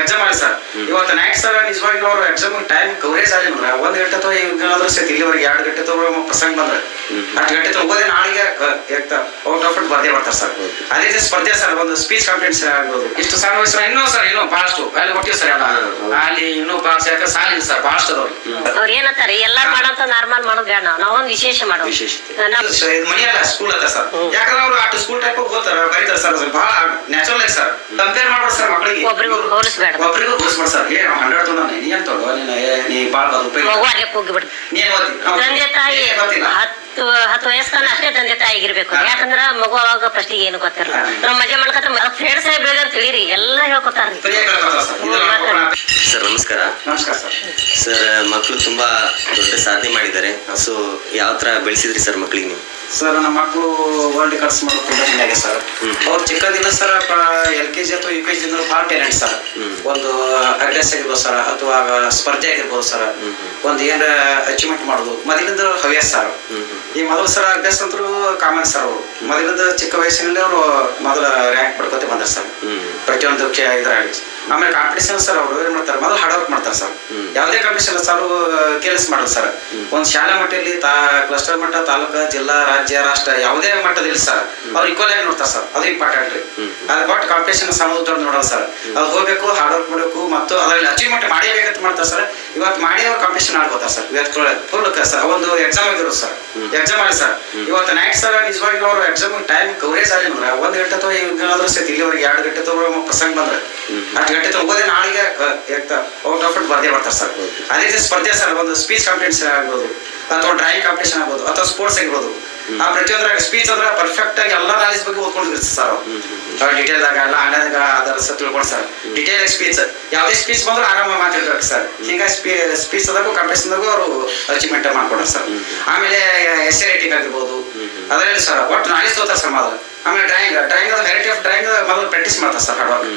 Exam ಆಗಿ sir. ಇವತ್ತು night sir ನಿಜವಾಗಿ ಅವ್ರು ಎಕ್ಸಾಮ್ ಟೈಮ್ ಕವರೇಜ್ ಆಗಿ ಅಂದ್ರೆ 1 ಗಂಟೆ ಅಥವಾ ಏನಾದ್ರೂ ಸಹಿತ ಇಲ್ಲಿವರೆಗೆ 2 ಗಂಟೆ ತಗೋ ಪ್ರಸಂಗ ಬಂದ್ರೆ 10 ಗಂಟೆ ತಗೋದೇ ನಾಳೆಗೆ ಔಟ್ ಆಫ್ ಇಟ್ ಬರ್ದೇ ಬರ್ತಾರೆ ಸರ್. ಅದೇ ರೀತಿ ಸ್ಪರ್ಧೆ ಸರ್, ಒಂದು ಸ್ಪೀಚ್ ಕಾಂಪಿಟೇಷನ್ ಆಗ್ಬೋದು. ಇಷ್ಟು ಸಣ್ಣ ವಯಸ್ಸು ಇನ್ನೂ ಸರ್ ಇನ್ನೂ ಬಹಳಷ್ಟು ಅಲ್ಲಿ ಕೊಟ್ಟಿವಿ ಸರ್. ಅಲ್ಲಿ ಇನ್ನೂ ಬಹಳಷ್ಟು ಯಾಕೆ ಸಾಲಿಲ್ಲ ಸರ್, ಬಹಳಷ್ಟು ಅವ್ರು ಏನಂತಾರೆ ಎಲ್ಲ ಮಾಡೋಂತ ನಾರ್ಮಲ್ ಮಾಡೋದು ಬೇಡ, ನಾವೊಂದು ವಿಶೇಷ ಮಾಡೋದು. ಮನಿ ಅಲ್ಲ ಸ್ಕೂಲ್ ಅದ ಸರ್. ಯಾಕಂದ್ರೆ ಅವ್ರು ಅಷ್ಟು ಸ್ಕೂಲ್ ಟೈಪ್ ಹೋಗ್ತಾರ ಬರೀತಾರೆ ಸರ್. ಬಹಳ ನ್ಯಾಚುರಲ್ ಆಗಿ ಸರ್ ಕಂಪೇರ್ ಮಾಡ್ಬೋದು ಸರ್. ಮಕ್ಕಳಿಗೆ ಒಬ್ರಿಗೂ ಹೋಲಿಸ್ಬೇಡ, ಒಬ್ರಿಗೂ ಹೋಲಿಸ್ಬೇಡ ಸರ್. 100 ತೊಗೊಂಡ ನೀ ಅಂತ ನೀ ಭಾಳ ಹೋಗ್ಬಿಡ್ತು. ತಂದೆ ತಾಯಿ 10 ವಯಸ್ಸನ್ನ ಅಷ್ಟೇ ತಂದೆ ತಾಯಿಗಿರ್ಬೇಕು. ಯಾಕಂದ್ರ ಮಗು ಅವಾಗ ಫಸ್ಟ್ ಏನು ಗೊತ್ತಿರ ನಾವ್ ಮಜಾ ಮಾಡ್ಕೊತ ಫ್ರೆಂಡ್ಸ್ ಬೆಳೆದ ಅಂತ ತಿಳಿರಿ ಎಲ್ಲ ಹೇಳ್ಕೊತಾರ. ಸರ್ ನಮಸ್ಕಾರ. ನಮಸ್ಕಾರ ಸರ್. ಸರ್ ಮಕ್ಕಳು ತುಂಬಾ ದೊಡ್ಡ ಸಾಧನೆ ಮಾಡಿದ್ದಾರೆ. ಸೊ ಯಾವ ತರ ಬೆಳೆಸಿದ್ರಿ ಸರ್ ಮಕ್ಕಳಿಗೆ ನೀವು? ಸರ್ ನಮ್ಮ ಮಕ್ಕಳು ವರ್ಲ್ಡ್ ರೆಕಾರ್ಡ್ಸ್ ಮಾಡೋದು ತುಂಬಾ ಚೆನ್ನಾಗಿದೆ ಸರ್. ಅವ್ರು ಚಿಕ್ಕದಿಂದ ಸರ್ LKG ಅಥವಾ UKG ಭಾಳ ಟ್ಯಾಲೆಂಟ್ ಸರ್. ಒಂದು ಅಭ್ಯಾಸ ಆಗಿರ್ಬೋದು ಸರ್, ಅಥವಾ ಸ್ಪರ್ಧೆ ಆಗಿರ್ಬೋದು ಸರ್, ಒಂದು ಏನಾರ ಅಚೀವ್ಮೆಂಟ್ ಮಾಡೋದು ಮೊದಲಿಂದ ಹವ್ಯಾಸ ಸರ್. ಈ ಮೊದಲು ಸರ್ ಅಭ್ಯಾಸ ಅಂತೂ ಕಾಮನ್ ಸರ್. ಅವರು ಮೊದಲಿಂದ ಚಿಕ್ಕ ವಯಸ್ಸಿನಲ್ಲಿ ಅವರು ಮೊದಲ ರ್ಯಾಂಕ್ ಪಡ್ಕೊತ ಬಂದಾರೆ ಸರ್ ಪ್ರತಿಯೊಂದು ಇದರಾಗಿ. ಆಮೇಲೆ ಕಾಂಪಿಟೇಷನ್ ಸರ್ ಅವರು ಏನ್ ಮಾಡ್ತಾರೆ, ಮೊದಲು ಹಾರ್ಡ್ ವರ್ಕ್ ಮಾಡ್ತಾರೆ ಸರ್. ಯಾವುದೇ ಕಾಂಪಿಟೇಷನ್ ಸರ್ ಕೇರ್ಲೆಸ್ ಮಾಡಲ್ಲ ಸರ್. ಒಂದು ಶಾಲಾ ಮಟ್ಟದಲ್ಲಿ ಕ್ಲಸ್ಟರ್ ಮಟ್ಟ, ತಾಲೂಕು, ಜಿಲ್ಲಾ, ರಾಜ್ಯ, ರಾಷ್ಟ್ರ ಯಾವುದೇ ಮಟ್ಟದಲ್ಲಿ ಸರ್ ಅವ್ರು ಈಕ್ವಲ್ ಆಗಿ ನೋಡ್ತಾರೆ ಸರ್. ಅದು ಇಂಪಾರ್ಟೆಂಟ್ ರೀ. ಅದು ಕೊಟ್ಟು ಕಾಂಪಿಟೇಷನ್ ಸಮುದ್ರ ನೋಡಲ್ಲ ಸರ್. ಅದು ಹೋಗ್ಬೇಕು, ಹಾರ್ಡ್ ವರ್ಕ್ ಮಾಡಬೇಕು, ಮತ್ತು ಅದರಲ್ಲಿ ಅಚೀವ್ಮೆಂಟ್ ಮಾಡೇಬೇಕಂತ ಮಾಡ್ತಾರೆ ಸರ್. ಇವತ್ತು ಮಾಡಿ ಅವ್ರು ಕಾಂಪಿಟೇಷನ್ ಆಡ್ಬೋತಾರೆ ಸರ್. ಇವತ್ತು ಫುಲ್ ಸರ್ ಒಂದು ಎಕ್ಸಾಮ್ ಆಗಿರೋದು ಸರ್. ಎಕ್ಸಾಮ್ ಆಗಿ ಸರ್ ಇವತ್ತು ನೈಟ್ ಸರ್ ನಿಜವಾಗಿ ಅವ್ರು ಎಕ್ಸಾಮ್ ಟೈಮ್ ಕವರೇಜ್ ಆಗಿ ಅಂದ್ರೆ 1 ಗಂಟೆ ಅಥವಾ ಏನಾದ್ರೂ ಸಹಿತ ಇಲ್ಲಿವರೆಗೆ 2 ಗಂಟೆ ತಗೋ ಪ್ರಸಂಗ ಬಂದ್ರೆ 10 ಗಂಟೆ ತಗೋದೇ ನಾಳೆಗೆ ಔಟ್ ಆಫ್ ಇಟ್ ಬರ್ದೇ ಬರ್ತಾರೆ ಸರ್. ಅದೇ ರೀತಿ ಸ್ಪರ್ಧೆ ಸರ್, ಒಂದು ಸ್ಪೀಚ್ ಕಾಂಪಿಟೇಷನ್ ಆಗ್ಬೋದು, ಅಥವಾ ಡ್ರಾಯಿಂಗ್ ಕಾಂಪಿಟೇಷನ್ ಆಗ್ಬೋದು, ಅಥವಾ ಸ್ಪೋರ್ಟ್ಸ್ ಆಗಿರ್ಬೋದು. ಆ ಪ್ರತಿಯೊಂದ್ರ ಸ್ಪೀಚ್ ಅಂದ್ರೆ ಪರ್ಫೆಕ್ಟ್ ಆಗಿ ಎಲ್ಲ ನಾಲೆಜ್ ಬಗ್ಗೆ ಓದ್ಕೊಂಡಿರ್ತಾರೆ ಸರ್. ಅವ್ರು ಡಿಟೇಲ್ದಾಗ ಎಲ್ಲ ಆನ್ಲೈನ್ದಾಗ ಅದರ ಸಹ ತಿಳ್ಕೊಂಡು ಸರ್. ಡಿಟೇಲ್ ಸ್ಪೀಚ್ ಯಾವುದೇ ಸ್ಪೀಚ್ ಬಂದ್ರು ಆರಾಮ ಮಾತಾಡ್ಬೇಕು ಸರ್. ಹೀಗಾಗಿ ಸ್ಪೀಚ್ ಅದಾಗೂ ಕಾಂಪಿಟೇಷನ್ದಾಗೂ ಅವರು ಅಚೀವ್ಮೆಂಟ್ ಮಾಡ್ಕೊಡ್ತಾರೆ ಸರ್. ಆಮೇಲೆ ಎಸ್ಸೆ ರೈಟಿಂಗ್ ಆಗಿರ್ಬೋದು, ಅದರಲ್ಲಿ ಸರ್ ಒಟ್ಟು ನಾಲೆಜ್ ತೋತಾರೆ ಸರ್ ಮೊದಲು. ಆಮೇಲೆ ಡ್ರಾಯಿಂಗ್ ವೆರೈಟಿ ಆಫ್ ಡ್ರಾಯಿಂಗ್ ಮೊದಲು ಪ್ರಾಕ್ಟೀಸ್ ಮಾಡ್ತಾರೆ ಸರ್. ಹಾರ್ಡ್ ವರ್ಕ್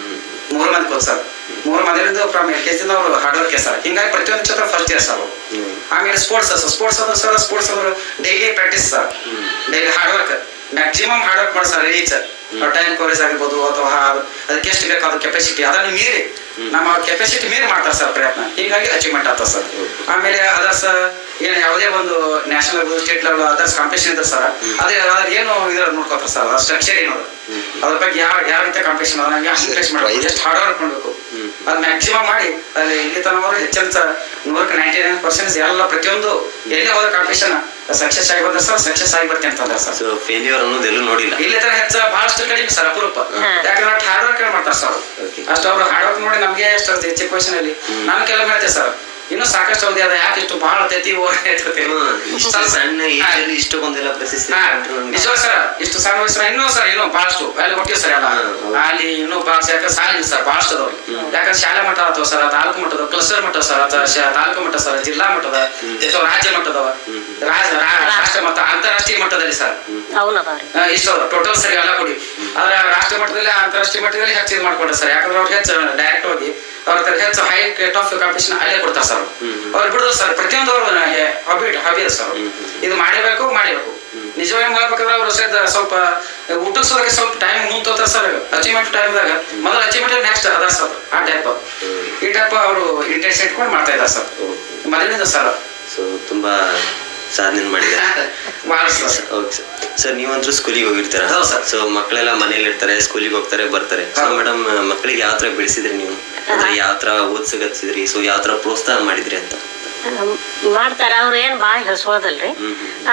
3 ಮಂದಿ ಕೂತ್ ಸರ್. 3 ಮಂದಿರಿಂದ ಫ್ರಮ್ LKG ಅವರು ಹಾರ್ಡ್ ವರ್ಕ್ ಸರ್. ಹಿಂಗಾಗಿ ಪ್ರತಿಯೊಂದು ಕ್ಷೇತ್ರ ಫಸ್ಟ್ ಇಯರ್ ಸರ್. ಆಮೇಲೆ ಸ್ಪೋರ್ಟ್ಸ್ ಅಂದ್ರೆ ಸರ್ ಸ್ಪೋರ್ಟ್ಸ್ ಅಂದ್ರೆ daily practice sir. Daily hard work, maximum hard work ಮಾಡಿ ಸರ್. ರೀಚ್ ಟೈಮ್ ಕವರೇಜ್ ಆಗಿರ್ಬೋದು, ಅಥವಾ ಅದಕ್ಕೆ ಎಷ್ಟು ಬೇಕಾದ ಕೆಪಾಸಿಟಿ ಅದನ್ನು ಮೀರಿ ನಮ್ಮ ಕೆಪಾಸಿಟಿ ಮೀರಿ ಮಾಡ್ತಾರೆ ಸರ್ ಪ್ರಯತ್ನ. ಹೀಗಾಗಿ ಅಚೀವ್ಮೆಂಟ್ ಆಗ್ತದೆ ಸರ್. ಆಮೇಲೆ ಅದರ್ಸ್ ಏನು ಯಾವುದೇ ಒಂದು national level, state level others competition ಇದ್ರೆ ಸರ್, ಅದೇ ಅದ್ರ ಏನು ಇದ್ರ ನೋಡ್ಕೋತಾರೆ ಸರ್. ಸ್ಟ್ರಕ್ಚರ್ ಏನದು, ಅದ್ರ ಬಗ್ಗೆ ಯಾವ ರೀತಿಯ ಕಾಂಪಿಟೇಷನ್ ಅದ, ಫೇಸ್ ಮಾಡಬೇಕು, ಎಷ್ಟು ಹಾರ್ಡ್ ವರ್ಕ್ ಮಾಡಬೇಕು, ಅದು ಮ್ಯಾಕ್ಸಿಮಮ್ ಮಾಡಿ ಅಲ್ಲಿ ಇಲ್ಲಿ ತನಕ ಹೆಚ್ಚಿನ 99% ಎಲ್ಲ ಪ್ರತಿಯೊಂದು ಎಲ್ಲೇ ಹೋದ ಕಾಂಪಿಟೇಷನ್ ಸಕ್ಸಸ್ ಆಗಿ ಬಂದ್ರೆ ಸರ್, ಸಕ್ಸಸ್ ಆಗಿ ಬರ್ತೀನಿ ಅಂತಂದ್ರೆ ಸರ್. ಫೇಲ್ಯೂರ್ ಅನ್ನೋದು ಎಲ್ಲೂ ನೋಡಿಲ್ಲ ಇಲ್ಲಿ ತರ ಹೆಚ್ಚು ಬಹಳಷ್ಟು ಕಡಿಮೆ ಸರ್, ಅಪರೂಪ. ಯಾಕಂದ್ರೆ ಹಾರ್ಡ್ ವರ್ಕ್ ಮಾಡ್ತಾರೆ ಸರ್. ಅಷ್ಟು ಅವ್ರು ಹಾರ್ಡ್ ವರ್ಕ್ ನೋಡಿ ನಮ್ಗೆ ಎಷ್ಟು ಚಿಕ್ಕ ವಯಸ್ಸಿನಲ್ಲಿ ನಾನು ಕೆಲವು ಹೇಳ್ತೇವೆ ಸರ್. ಇನ್ನೂ ಸಾಕಷ್ಟು ಅವ್ರದ್ದು ಅದ ಯಾಕೆ ಇಷ್ಟು ಬಹಳ ತೈತಿ ಸಣ್ಣ ಇಷ್ಟು ಬಂದಿಲ್ಲ ಪ್ರಶಸ್ತಿ ನಿಜವಾಗ ಸರ್. ಇಷ್ಟು ಸಣ್ಣ ವಯಸ್ಸಿನ ಇನ್ನೂ ಸರ್ ಇನ್ನೂ ಬಹಳಷ್ಟು ಅಲ್ಲಿ ಕೊಟ್ಟಿವಿ ಸರ್. ಎಲ್ಲ ಅಲ್ಲಿ ಇನ್ನೂ ಬಹಳಷ್ಟು ಯಾಕಂದ್ರೆ ಸಾಲಿಲ್ಲ ಸರ್, ಬಹಳಷ್ಟು ಅದಾವ್ರಿ. ಯಾಕಂದ್ರೆ ಶಾಲಾ ಮಟ್ಟ ಅಥವಾ ಸರ್, ತಾಲೂಕು ಮಟ್ಟದ, ಕ್ಲಸ್ಟರ್ ಮಟ್ಟ ಸರ್, ಅಥವಾ ತಾಲೂಕು ಮಟ್ಟ ಸರ್, ಜಿಲ್ಲಾ ಮಟ್ಟದ, ಅಥವಾ ರಾಜ್ಯ ಮಟ್ಟದವ, ರಾಷ್ಟ್ರ ಮಟ್ಟ, ಅಂತಾರಾಷ್ಟ್ರೀಯ ಮಟ್ಟದಲ್ಲಿ ಸರ್ ಇಷ್ಟು ಟೋಟಲ್ ಸರಿ ಎಲ್ಲ ಕೊಡಿ. ಆದ್ರೆ ರಾಷ್ಟ್ರ ಮಟ್ಟದಲ್ಲಿ, ಅಂತಾರಾಷ್ಟ್ರೀಯ ಮಟ್ಟದಲ್ಲಿ ಹೆಚ್ಚು ಇದು ಮಾಡ್ಕೊಂಡ್ರೆ ಸರ್. ಯಾಕಂದ್ರೆ ಅವ್ರು ಹೆಚ್ಚು ಡೈರೆಕ್ಟ್ ಹೋಗಿ ಅವ್ರ ಹೆಚ್ಚು ಹೈ ರೇಟ್ ಆಫ್ ಕಾಂಪಿಟೇಷನ್ ಅಲ್ಲೇ ಕೊಡ್ತಾರೆ ಸರ್. ಅವ್ರು ಬಿಡೋದು ಸರ್ ಪ್ರತಿಯೊಂದು ಅವ್ರ ಹಾಬಿ ಇದೆ ಸರ್. ಇದು ಮಾಡಬೇಕು. ನಿಜವಾಗಿ ಮಾಡ್ಬೇಕಾದ್ರೆ ಅವ್ರು ಸ್ವಲ್ಪ ಊಟಿಸೋದಕ್ಕೆ ಸ್ವಲ್ಪ ಟೈಮ್ ಮುಂತೋತಾರೆ ಸರ್. ಅಚೀವ್ಮೆಂಟ್ ಟೈಮ್ದಾಗ ಮೊದಲು ಅಚೀವ್ಮೆಂಟ್ ನೆಕ್ಸ್ಟ್ ಅದ ಸರ್. ಆ ಟೈಪ್ ಈ ಟೈಪ್ ಅವರು ಇಂಟೆನ್ಸ್ ಇಟ್ಕೊಂಡು ಮಾಡ್ತಾ ಇದ್ದಾರೆ ಸರ್ ಮೊದಲಿನಿಂದ ಸರ್. ಸೊ ತುಂಬಾ ಸಾಧನೆ ಮಾಡಿದ್ದಾರೆ. ಓಕೆ ಸರ್, ನೀವಂತೂ ಸ್ಕೂಲಿಗೆ ಹೋಗಿರ್ತೀರ. ಸೊ ಮಕ್ಕಳೆಲ್ಲ ಮನೇಲಿ ಇರ್ತಾರೆ, ಸ್ಕೂಲಿಗೆ ಹೋಗ್ತಾರೆ, ಬರ್ತಾರೆ. ಸೊ ಮೇಡಮ್, ಮಕ್ಕಳಿಗೆ ಯಾವ ತರ ಬೆಳೆಸಿದ್ರಿ ನೀವು? ಅಂದ್ರೆ ಯಾವ ತರ ಓದ್ಸಕತ್ಸಿದ್ರಿ? ಸೊ ಯಾವ ತರ ಪ್ರೋತ್ಸಾಹ ಮಾಡಿದ್ರಿ ಅಂತ ಮಾಡ್ತಾರ. ಅವ್ರು ಏನ್ ಬಾಳ ಹೇಳ್ಸೋದಲ್ರಿ.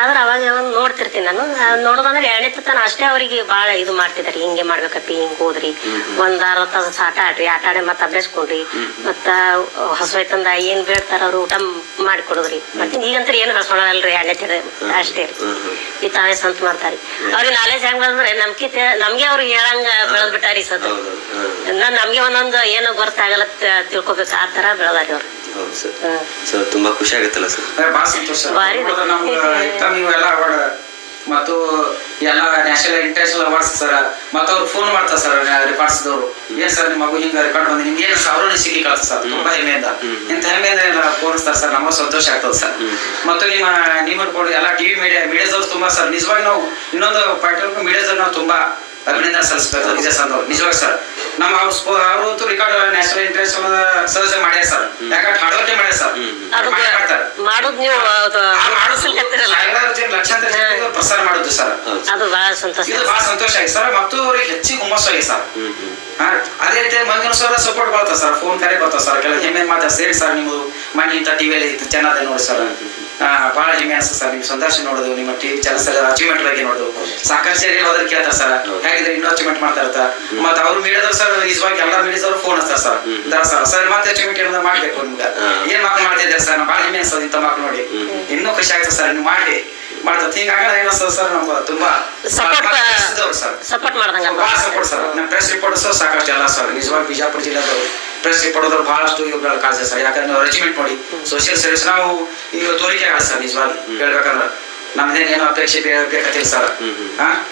ಆದ್ರ ಅವಾಗ ನೋಡ್ತಿರ್ತೀನಿ ನಾನು. ನೋಡೋದಂದ್ರೆ 2ನೇ ತನ ಅಷ್ಟೇ ಅವ್ರಿಗೆ ಬಾಳ ಇದು ಮಾಡ್ತಿದಾರಿ. ಹಿಂಗೆ ಮಾಡ್ಬೇಕಪ್ಪಿ, ಹಿಂಗ್ ಹೋದ್ರಿ, ಒಂದ್ 60 ತಾಸು ಆಟ ಆಡ್ರಿ, ಆಟ ಆಡಿ ಮತ್ತ ಅಭ್ಯಾಸ್ಕೊಂಡ್ರಿ, ಮತ್ತ ಹಸುವಾಯ್ತಂದ ಏನ್ ಬೇಡ್ತಾರ ಅವ್ರು ಊಟ ಮಾಡಿಕೊಡುದ್ರಿ. ಮತ್ತೆ ಈಗಂತ ಏನು ಹೇಳ್ಸೋಣಲ್ರಿ 2ನೇ ತನ ಅಷ್ಟೇ ಈ ತಾವೇ ಸಂತ ಮಾಡ್ತಾರಿ. ಅವ್ರಿಗೆ ನಾಲೆಜ್ ಹೆಂಗ್ ಬಂದ್ರೆ ನಮ್ಗೆ ಅವ್ರು ಹೇಳಂಗ ಬೆಳೆದ್ ಬಿಟ್ಟಾರಿ ಸದ್. ನಮ್ಗೆ ಒಂದೊಂದು ಏನು ಗೊತ್ತಾಗಲ್ಲ ತಿಳ್ಕೊಬೇಕು, ಆ ತರ ಬೆಳೆದಾರಿ ಅವ್ರು. ತುಂಬಾ ಖುಷಿ ಆಗುತ್ತಲ್ಲ ಸರ್? ಬಹಳ ಸಂತೋಷ. ನೀವೆಲ್ಲ ಅವಾರ್ಡ್ ಮತ್ತು ಎಲ್ಲ ನ್ಯಾಷನಲ್ ಇಂಟರ್ನ್ಯಾಷನಲ್ ಅವಾರ್ಡ್ಸ್ ಸರ್. ಮತ್ತು ಅವ್ರು ಫೋನ್ ಮಾಡ್ತಾರೆ ಸರ್ ರೆಕಾರ್ಡ್ಸ್ದವ್ರು. ಏನ್ ಸರ್ ನಿಮ್ಮ ಮಗು ಹಿಂಗ ರೆಕಾರ್ಡ್ ಬಂದ, ನಿಮ್ಗೆ ಏನು ಸಾವಿರ ಸಿಕ್ಕಿ ಕಳ್ತ ಸರ್. ತುಂಬಾ ಹೆಮ್ಮೆಯಿಂದ ಇಂಥ ಹೆಮ್ಮೆಯಿಂದ ಫೋನಿಸ್ತಾರೆ ಸರ್. ನಮಗೂ ಸಂತೋಷ ಆಗ್ತದೆ ಸರ್. ಮತ್ತು ನಿಮ್ಮ ಕೊಡು ಎಲ್ಲ ಟಿವಿ ಮೀಡಿಯಾದವ್ರು ತುಂಬಾ ಸರ್. ನಿಜವಾಗಿ ನಾವು ಇನ್ನೊಂದು ಪಾಯಿಂಟ್ ಮೀಡಿಯಾದವ್ರು ನಾವು ತುಂಬಾ ಅಭಿನಂದನೆ ಸಲ್ಲಿಸ್ಬೇಕು. ನಿಜವಾಗಿ ಸರ್ ನಮ್ಮ ಅವ್ರಂತೂ ರೆಕಾರ್ಡ್ ನ್ಯಾಷನಲ್ ಇಂಟರ್ನ್ಯಾಷನಲ್ ಸಹಜ ಮಾಡ್ಯಾರ ಸರ್. ಯಾಕಂದ್ರೆ ಹಾರ್ಡ್ವರ್ಕ್ ಮಾಡ್ಯಾರ ಸರ್. ಮಾಡ್ತಾರೆ ಮಾಡೋದು ನೀವು ಸಾವಿರಾರು ಜನ ಲಕ್ಷಾಂತರ ಜನರಿಗೆ ಪ್ರಸಾರ ಮಾಡುದು ಸರ್. ಅದು ಬಹಳ ಸಂತೋಷ. ಇದು ಬಹಳ ಸಂತೋಷ ಆಗಿದೆ ಸರ್. ಮತ್ತು ಅವ್ರಿಗೆ ಹೆಚ್ಚಿಗೆ ಹುಮ್ಮಸ್ಸು ಆಗಿದೆ ಸರ್. ಅದೇ ರೀತಿ ಮಂದಿನ ಸರ್ ಸಪೋರ್ಟ್ ಬರ್ತದೆ ಸರ್. ಫೋನ್ ಕರೆ ಬರ್ತದೆ ಸರ್. ಕೆಲವು ಹೆಮ್ಮೆ ಮಾತಾಡ್ಸಿ ಸರ್ ನಿಮ್ಮದು ಮನೆ ಇಂಥ ಟಿವಿಯಲ್ಲಿ ಚಾನಲ್ ನೋಡಿ ಸರ್, ಬಹಳ ಹೆಮ್ಮೆ ಅನಿಸ್ತದೆ ಸರ್. ನಿಮ್ ಸಂದರ್ಶನ ನೋಡೋದು, ನಿಮ್ಮ ಟಿವಿ ಚಾನಲ್ ಸರ್ ಅಚೀವ್ಮೆಂಟ್ ಬಗ್ಗೆ ನೋಡೋದು, ಸಾಕಷ್ಟು ಜನ ಹೋದ್ರೆ ಕೇಳ್ತಾರೆ ಸರ್ ಹೇಗಿದ್ರೆ ಇನ್ನೂ ಅಚೀವ್ಮೆಂಟ್ ಮಾಡ್ತಾ ಇರ್ತ. ಮತ್ತೆ ಅವ್ರು ಮೀಡಿಯಾದವ್ರು ಸರ್ ನಿಜವಾಗಿ ಎಲ್ಲ ಮೀಡಿಯಾದವ್ರು ಫೋನ್ ಹಚ್ತಾರೆ ಸರ್. ಸರ್ ಮತ್ತೆ ಅಚೀವ್ಮೆಂಟ್ ಏನಾದ್ರು ಮಾಡ್ಬೇಕು ನಿಮ್ಗೆ, ಏನ್ ಮಕ್ಳು ಮಾಡ್ತಿದ್ದಾರೆ ಸರ್, ಬಹಳ ಹೆಮ್ಮೆ ಅನ್ಸೋದು ಇಂಥ ಮಕ್ಳು ನೋಡಿ. ಇನ್ನೂ ಖುಷಿ ಆಗ್ತದೆ ಸರ್ ನೀವು ಮಾಡಿ ಮಾಡ್ತಾರೆ. ಹೀಗಾಗಿ ಏನಿಸ್ತದೆ ಸರ್, ನಮ್ಗೆ ತುಂಬಾ ಸಪೋರ್ಟ್ ಮಾಡ್ದಂಗ ಬಹಳ ಸಪೋರ್ಟ್ ಸರ್. ನಮ್ಮ ಪ್ರೆಸ್ ರಿಪೋರ್ಟರ್ಸ್ ಸಾಕಷ್ಟು ಎಲ್ಲ ಸರ್. ನಿಜವಾಗಿ ಬಿಜಾಪುರ ಜಿಲ್ಲೆದವರು ಪ್ರೆಸ್ ರಿಪೋರ್ಟರ್ ಬಹಳಷ್ಟು ಇವುಗಳ ಕಾಳಜಿ ಸರ್. ಯಾಕಂದ್ರೆ ನಾವು ರೆಜಿಮೆಂಟ್ ನೋಡಿ ಸೋಷಿಯಲ್ ಸರ್ವಿಸ್ ನಾವು ಈಗ ತೋರಿಕೆ ಆಗ ಸರ್. ನಿಜವಾಗಿ ಹೇಳ್ಬೇಕಂದ್ರೆ ನಮ್ದೇನೇನು ಅಪೇಕ್ಷೆ ಬೇಕತ್ತಿಲ್ಲ ಸರ್.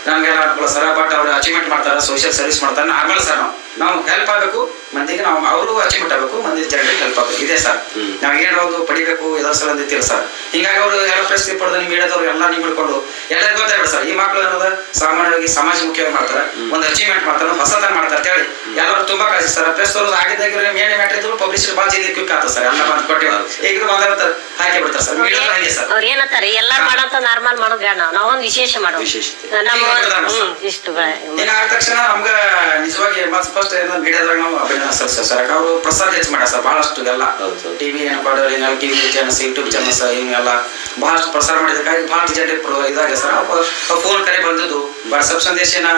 ನಮ್ಗೆಲ್ಲ ಅನುಕೂಲ ಸರ್. ಬಟ್ ಅವ್ರು ಅಚೀವ್ಮೆಂಟ್ ಮಾಡ್ತಾರೆ, ಸೋಷಿಯಲ್ ಸರ್ವಿಸ್ ಮಾಡ್ತಾರೆ, ನಾರ್ಮಲ್ ಸರ್. ನಾವು ಹೆಲ್ಪ್ ಆಗಬೇಕು ಮಂದಿಗೆ, ನಾವು ಅವರು ಅಚೀವ್ಮೆಂಟ್ ಆಗಬೇಕು, ಮಂದಿ ಜನರಿಗೆ ಹೆಲ್ಪ್ ಆಗಬೇಕು, ಇದೆ ಸರ್. ನಾವ್ ಏನಾದ್ರು ಪಡಿಬೇಕು ಇದರ ಸಲ ಅಂದಿತ್ತಿಲ್ಲ ಸರ್. ಹಿಂಗಾಗಿ ಅವರು ಎಲ್ಲ ಪ್ರೆಸ್ ರಿಪೋರ್ಟ್ ಮೀಡಿಯಾದವ್ರು ಎಲ್ಲ ನೀವು ಹಿಡ್ಕೊಂಡು ಎಲ್ಲರಿಗೂ ಗೊತ್ತಾಗ್ಬಿಡ ಸರ್. ಈ ಮಕ್ಳು ಅನ್ನೋದು ಸಾಮಾನ್ಯವಾಗಿ ಸಮಾಜ ಮುಖ್ಯವಾಗಿ ಮಾಡ್ತಾರೆ, ಒಂದು ಅಚೀವ್ಮೆಂಟ್ ಮಾಡ್ತಾರೆ, ಹೊಸತನ ಮಾಡ್ತಾರೆ ಅಂತ ಹೇಳಿ ಎಲ್ಲರೂ ತುಂಬಾ ಕಾಳಜಿ ಸರ್. ಪ್ರೆಸ್ ಅವ್ರು ಆಗಿದ್ದಾಗ ಮೇನ್ ಮ್ಯಾಟ್ರ್ ಇದ್ರು ಪಬ್ಲಿಷರ್ ಭಾಳ ಜಲ್ದಿ ಕ್ವಿಕ್ ಆಗ್ತದೆ ಸರ್. ಎಲ್ಲ ಬಂದು ಕೊಟ್ಟೆ ಈಗ ಬಂದ ಹಾಕಿ ಬಿಡ್ತಾರೆ ಸರ್. ಮೀಡಿಯಾ ಹಾಗೆ ಸರ್. ಅವ್ರು ಏನಂತಾರೆ ಎಲ್ಲ ಮಾಡೋಂತ ನಾರ್ಮಲ್ ಮಾಡೋದು ಬೇಡ, ನಾವೊಂದು ವಿಶೇಷ ಮಾಡೋದು ಇಷ್ಟು ಈಗ ಆದ ತಕ್ಷಣ ನಮ್ಗೆ ನಿಜವಾಗಿ ಫಸ್ಟ್ ಮೀಡಿಯಾದಾಗ ನಾವು ಅಭಿನಂದನೆ ಸರ್. ಅವರು ಪ್ರಸಾರ ಹೆಚ್ಚು ಮಾಡ್ಯಾರ ಸರ್. ಬಹಳಷ್ಟು ಎಲ್ಲ TV TV channels, YouTube channels ಹಿಂಗೆಲ್ಲ ಬಹಳಷ್ಟು ಪ್ರಸಾರ ಮಾಡಿದಕ್ಕಾಗಿ ಬಹಳಷ್ಟು ಜನರಿಗೆ ಇದಾಗಿದೆ ಸರ್. ಫೋನ್ ಕರೆ ಬಂದದ್ದು, ವಾಟ್ಸಪ್ ಸಂದೇಶನ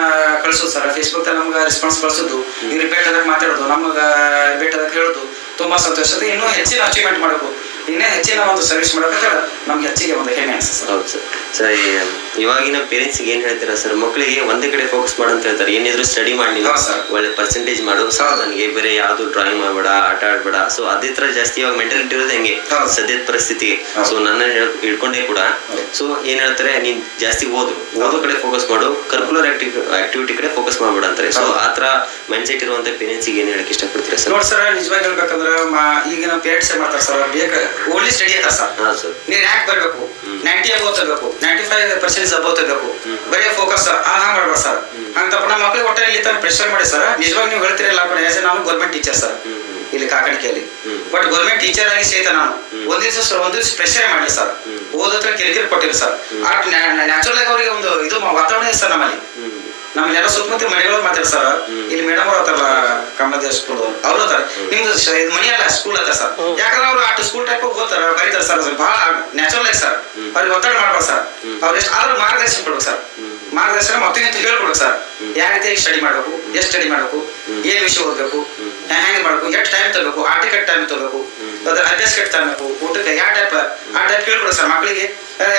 ಕಳಿಸೋದು ಸರ್, ಫೇಸ್ಬುಕ್ ನಮ್ಗೆ ರೆಸ್ಪಾನ್ಸ್ ಕಳಿಸೋದು, ಇವ್ರು ಭೇಟದಾಗ ಮಾತಾಡೋದು, ನಮ್ಗೆ ಭೇಟದಾಗ ಹೇಳೋದು ತುಂಬಾ ಸಂತೋಷ. ಇನ್ನೂ ಹೆಚ್ಚಿನ ಅಚೀವ್ಮೆಂಟ್ ಮಾಡಬೇಕು, ಇನ್ನೇ ಹೆಚ್ಚಿನ ಒಂದು ಸರ್ವಿಸ್ ಮಾಡಬೇಕಾದ್ರೆ ನಮ್ಗೆ ಹೆಚ್ಚಿಗೆ ಒಂದು ಹೆಮ್ಮೆ ಅನಿಸ್ತದೆ ಸರ್. ಹೌದು ಸರ್. ಸರ್ ಇವಾಗಿನ ಪೇರೆಂಟ್ಸ್ಗೆ ಏನ್ ಹೇಳ್ತೀರಾ ಸರ್? ಮಕ್ಕಳಿಗೆ ಒಂದೇ ಕಡೆ ಫೋಕಸ್ ಮಾಡು ಅಂತ ಹೇಳ್ತಾರೆ. ಏನಿದ್ರು ಸ್ಟಡಿ ಮಾಡಿ, ಒಳ್ಳೆ ಪರ್ಸೆಂಟೇಜ್ ಮಾಡು, ನನಗೆ ಬೇರೆ ಯಾವ್ದು ಡ್ರಾಯಿಂಗ್ ಮಾಡಬೇಡ, ಆಟ ಆಡ್ಬೇಡ. ಸೊ ಅದೇ ತರ ಜಾಸ್ತಿ ಇವಾಗ ಮೆಂಟಾಲಿಟಿ ಇರೋದು ಹೆಂಗೆ ಸದ್ಯದ ಪರಿಸ್ಥಿತಿಗೆ. ಸೊ ನನ್ನ ಹಿಡ್ಕೊಂಡೇ ಕೂಡ ಸೊ ಏನ್ ಹೇಳ್ತಾರೆ, ನೀನ್ ಜಾಸ್ತಿ ಓದೋ ಕಡೆ ಫೋಕಸ್ ಮಾಡು, ಕರ್ಕ್ಯುಲರ್ ಆಕ್ಟಿವಿಟಿ ಕಡೆ ಫೋಕಸ್ ಮಾಡ್ಬೇಡ ಅಂತಾರೆ. ಸೊ ಆತರ ಮೈಂಡ್ ಸೆಟ್ ಇರುವಂತ ಪೇರೆಂಟ್ಸ್ ಏನ್ ಹೇಳಕ್ ಇಷ್ಟಪಡ್ತೀರಾ ಸರ್? ನೋಡಿ ಸರ್, ನಿಜವಾಗಿ ಹೇಳ್ಬೇಕಂದ್ರೆ ಈಗಿನ ಪೇರೆಂಟ್ಸ್ ಏನ್ ಮಾಡ್ತಾರೆ ಸರ್, ಓನ್ಲಿ ಸ್ಟಡಿ ಅಂತ ಸರ್. ನೀನ್ ರ್ಯಾಂಕ್ ಬರ್ಬೇಕು, 90 ಅಬೌವ್ ತರಬೇಕು, 95% ಅಬೌವ್ ತರಬೇಕು, ಬರೀ ಫೋಕಸ್ ಹಂಗ ಮಾಡ್ಬೇಡ ಸರ್. ಅಂತಪ್ಪ ನಮ್ಮ ಮಕ್ಳಿಗೆ ಒಟ್ಟೆ ಇಲ್ಲಿ ತನಕ ಪ್ರೆಷರ್ ಮಾಡಿ ಸರ್. ನಿಜವಾಗಿ ನೀವು ಹೇಳ್ತಿರಲ್ಲ, ನಾನು ಗೌರ್ಮೆಂಟ್ ಟೀಚರ್ ಸರ್ ಇಲ್ಲಿ ಕಾಕಣಿಕೆಯಲ್ಲಿ. ಬಟ್ ಗೌರ್ಮೆಂಟ್ ಟೀಚರ್ ಆಗಿ ಸಹಿತ ನಾನು ಒಂದ್ ದಿವಸ ಪ್ರೆಷರ್ ಮಾಡಲಿ ಸರ್. ಓದತ್ರ ಕಿರಿಕಿರಿ ಕೊಟ್ಟಿರಿ ಸರ್. ನ್ಯಾಚುರಲ್ ಆಗಿ ಅವ್ರಿಗೆ ಒಂದು ಇದು ವಾತಾವರಣ ಇದೆ ಸರ್. ನಮ್ಮಲ್ಲಿ ಎಲ್ಲ ಸುತ್ತಮುತ್ತ ಮನೆಗಳು ಮಾತಾಡ್ತಾರೆ ಸರ್. ಇಲ್ಲಿ ಮೇಡಮ್ ಅವ್ರು ಹತ್ತಾರಲ್ಲ ಕಮಲದೇವ್ ಸ್ಕೂಲ್ ಅವ್ರು ಹತ್ತಾರ, ನಿಮ್ದು ಇದು ಮನಿ ಅಲ್ಲ ಸ್ಕೂಲ್ ಹತ್ತಾರ ಸರ್. ಯಾಕಂದ್ರೆ ಅವ್ರು ಆಟ ಸ್ಕೂಲ್ ಟೈಪ್ ಓದ್ತಾರ, ಬರೀತಾರೆ ಸರ್. ಬಹಳ ನ್ಯಾಚುರಲ್ ಆಗಿ ಸರ್. ಅವ್ರಿಗೆ ಒತ್ತಡ ಮಾಡ್ಬಾರ್ದು ಸರ್. ಅವ್ರು ಎಷ್ಟು ಆದ್ರೂ ಮಾರ್ಗದರ್ಶನ ಕೊಡ್ಬೇಕು ಸರ್. ಮಾರ್ಗದರ್ಶನ ಮತ್ತೆ ಹೇಳ್ಕೊಡ್ಬೇಕು ಸರ್. ಯಾವ ರೀತಿ ಸ್ಟಡಿ ಮಾಡ್ಬೇಕು, ಎಷ್ಟು ಸ್ಟಡಿ ಮಾಡ್ಬೇಕು, ಏನ್ ವಿಷಯ ಓದ್ಬೇಕು, ಹೆಂಗೆ ಮಾಡ್ಬೇಕು, ಎಷ್ಟು ಟೈಮ್ ತಗೋಬೇಕು, ಆಟಕ್ಕೆ ಟೈಮ್ ತಗೋಬೇಕು, ಅದ್ರ ಅಭ್ಯಾಸಕ್ಕೆ ಎಷ್ಟು ಟೈಮ್ ಬೇಕು, ಊಟಕ್ಕೆ ಯಾವ ಟೈಪ್ ಹೇಳ್ಕೊಡ್ಬೇಕು ಸರ್ ಮಕ್ಕಳಿಗೆ.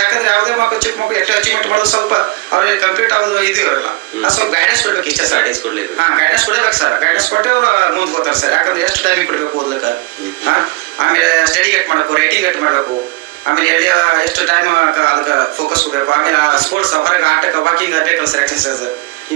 ಯಾಕಂದ್ರೆ ಯಾವುದೇ ಮಕ್ಕಳು ಚಿಕ್ಕ ಮಕ್ಕಳು ಎಷ್ಟು ಅಚೀವ್ಮೆಂಟ್ ಮಾಡೋದು ಸ್ವಲ್ಪ ಅವ್ರಿಗೆ ಕಂಪ್ಲೀಟ್ ಆಗೋದು ಇದು ಇರಲ್ಲ. ಸ್ವಲ್ಪ ಗೈಡೆನ್ಸ್ ಕೊಡ್ಬೇಕು ಇಷ್ಟ ಸರ್. ಗೈಡೆನ್ಸ್ ಕೊಡ್ಬೇಕು ಸರ್. ಗೈಡೆನ್ಸ್ ಕೊಟ್ಟೆ ಅವ್ರು ಮುಂದೆ ಹೋಗ್ತಾರೆ ಸರ್. ಯಾಕಂದ್ರೆ ಎಷ್ಟು ಟೈಮಿಗೆ ಕೊಡ್ಬೇಕು ಓದ್ಲಿಕ್ಕೆ, ಆಮೇಲೆ ಸ್ಟಡಿ ಎಟ್ ಮಾಡ್ಬೇಕು, ರೈಟಿಂಗ್ ಎಟ್ ಮಾಡ್ಬೇಕು, ಆಮೇಲೆ ಎಷ್ಟು ಟೈಮ್ ಅದಕ್ಕೆ ಫೋಕಸ್ ಕೊಡ್ಬೇಕು, ಆಮೇಲೆ ಸ್ಪೋರ್ಟ್ಸ್ ಹೊರಗೆ ಆಟಕ್ಕೆ ವಾಕಿಂಗ್ ಬೇಕಲ್ಲ ಸರ್, ಎಕ್ಸರ್ಸೈಸ್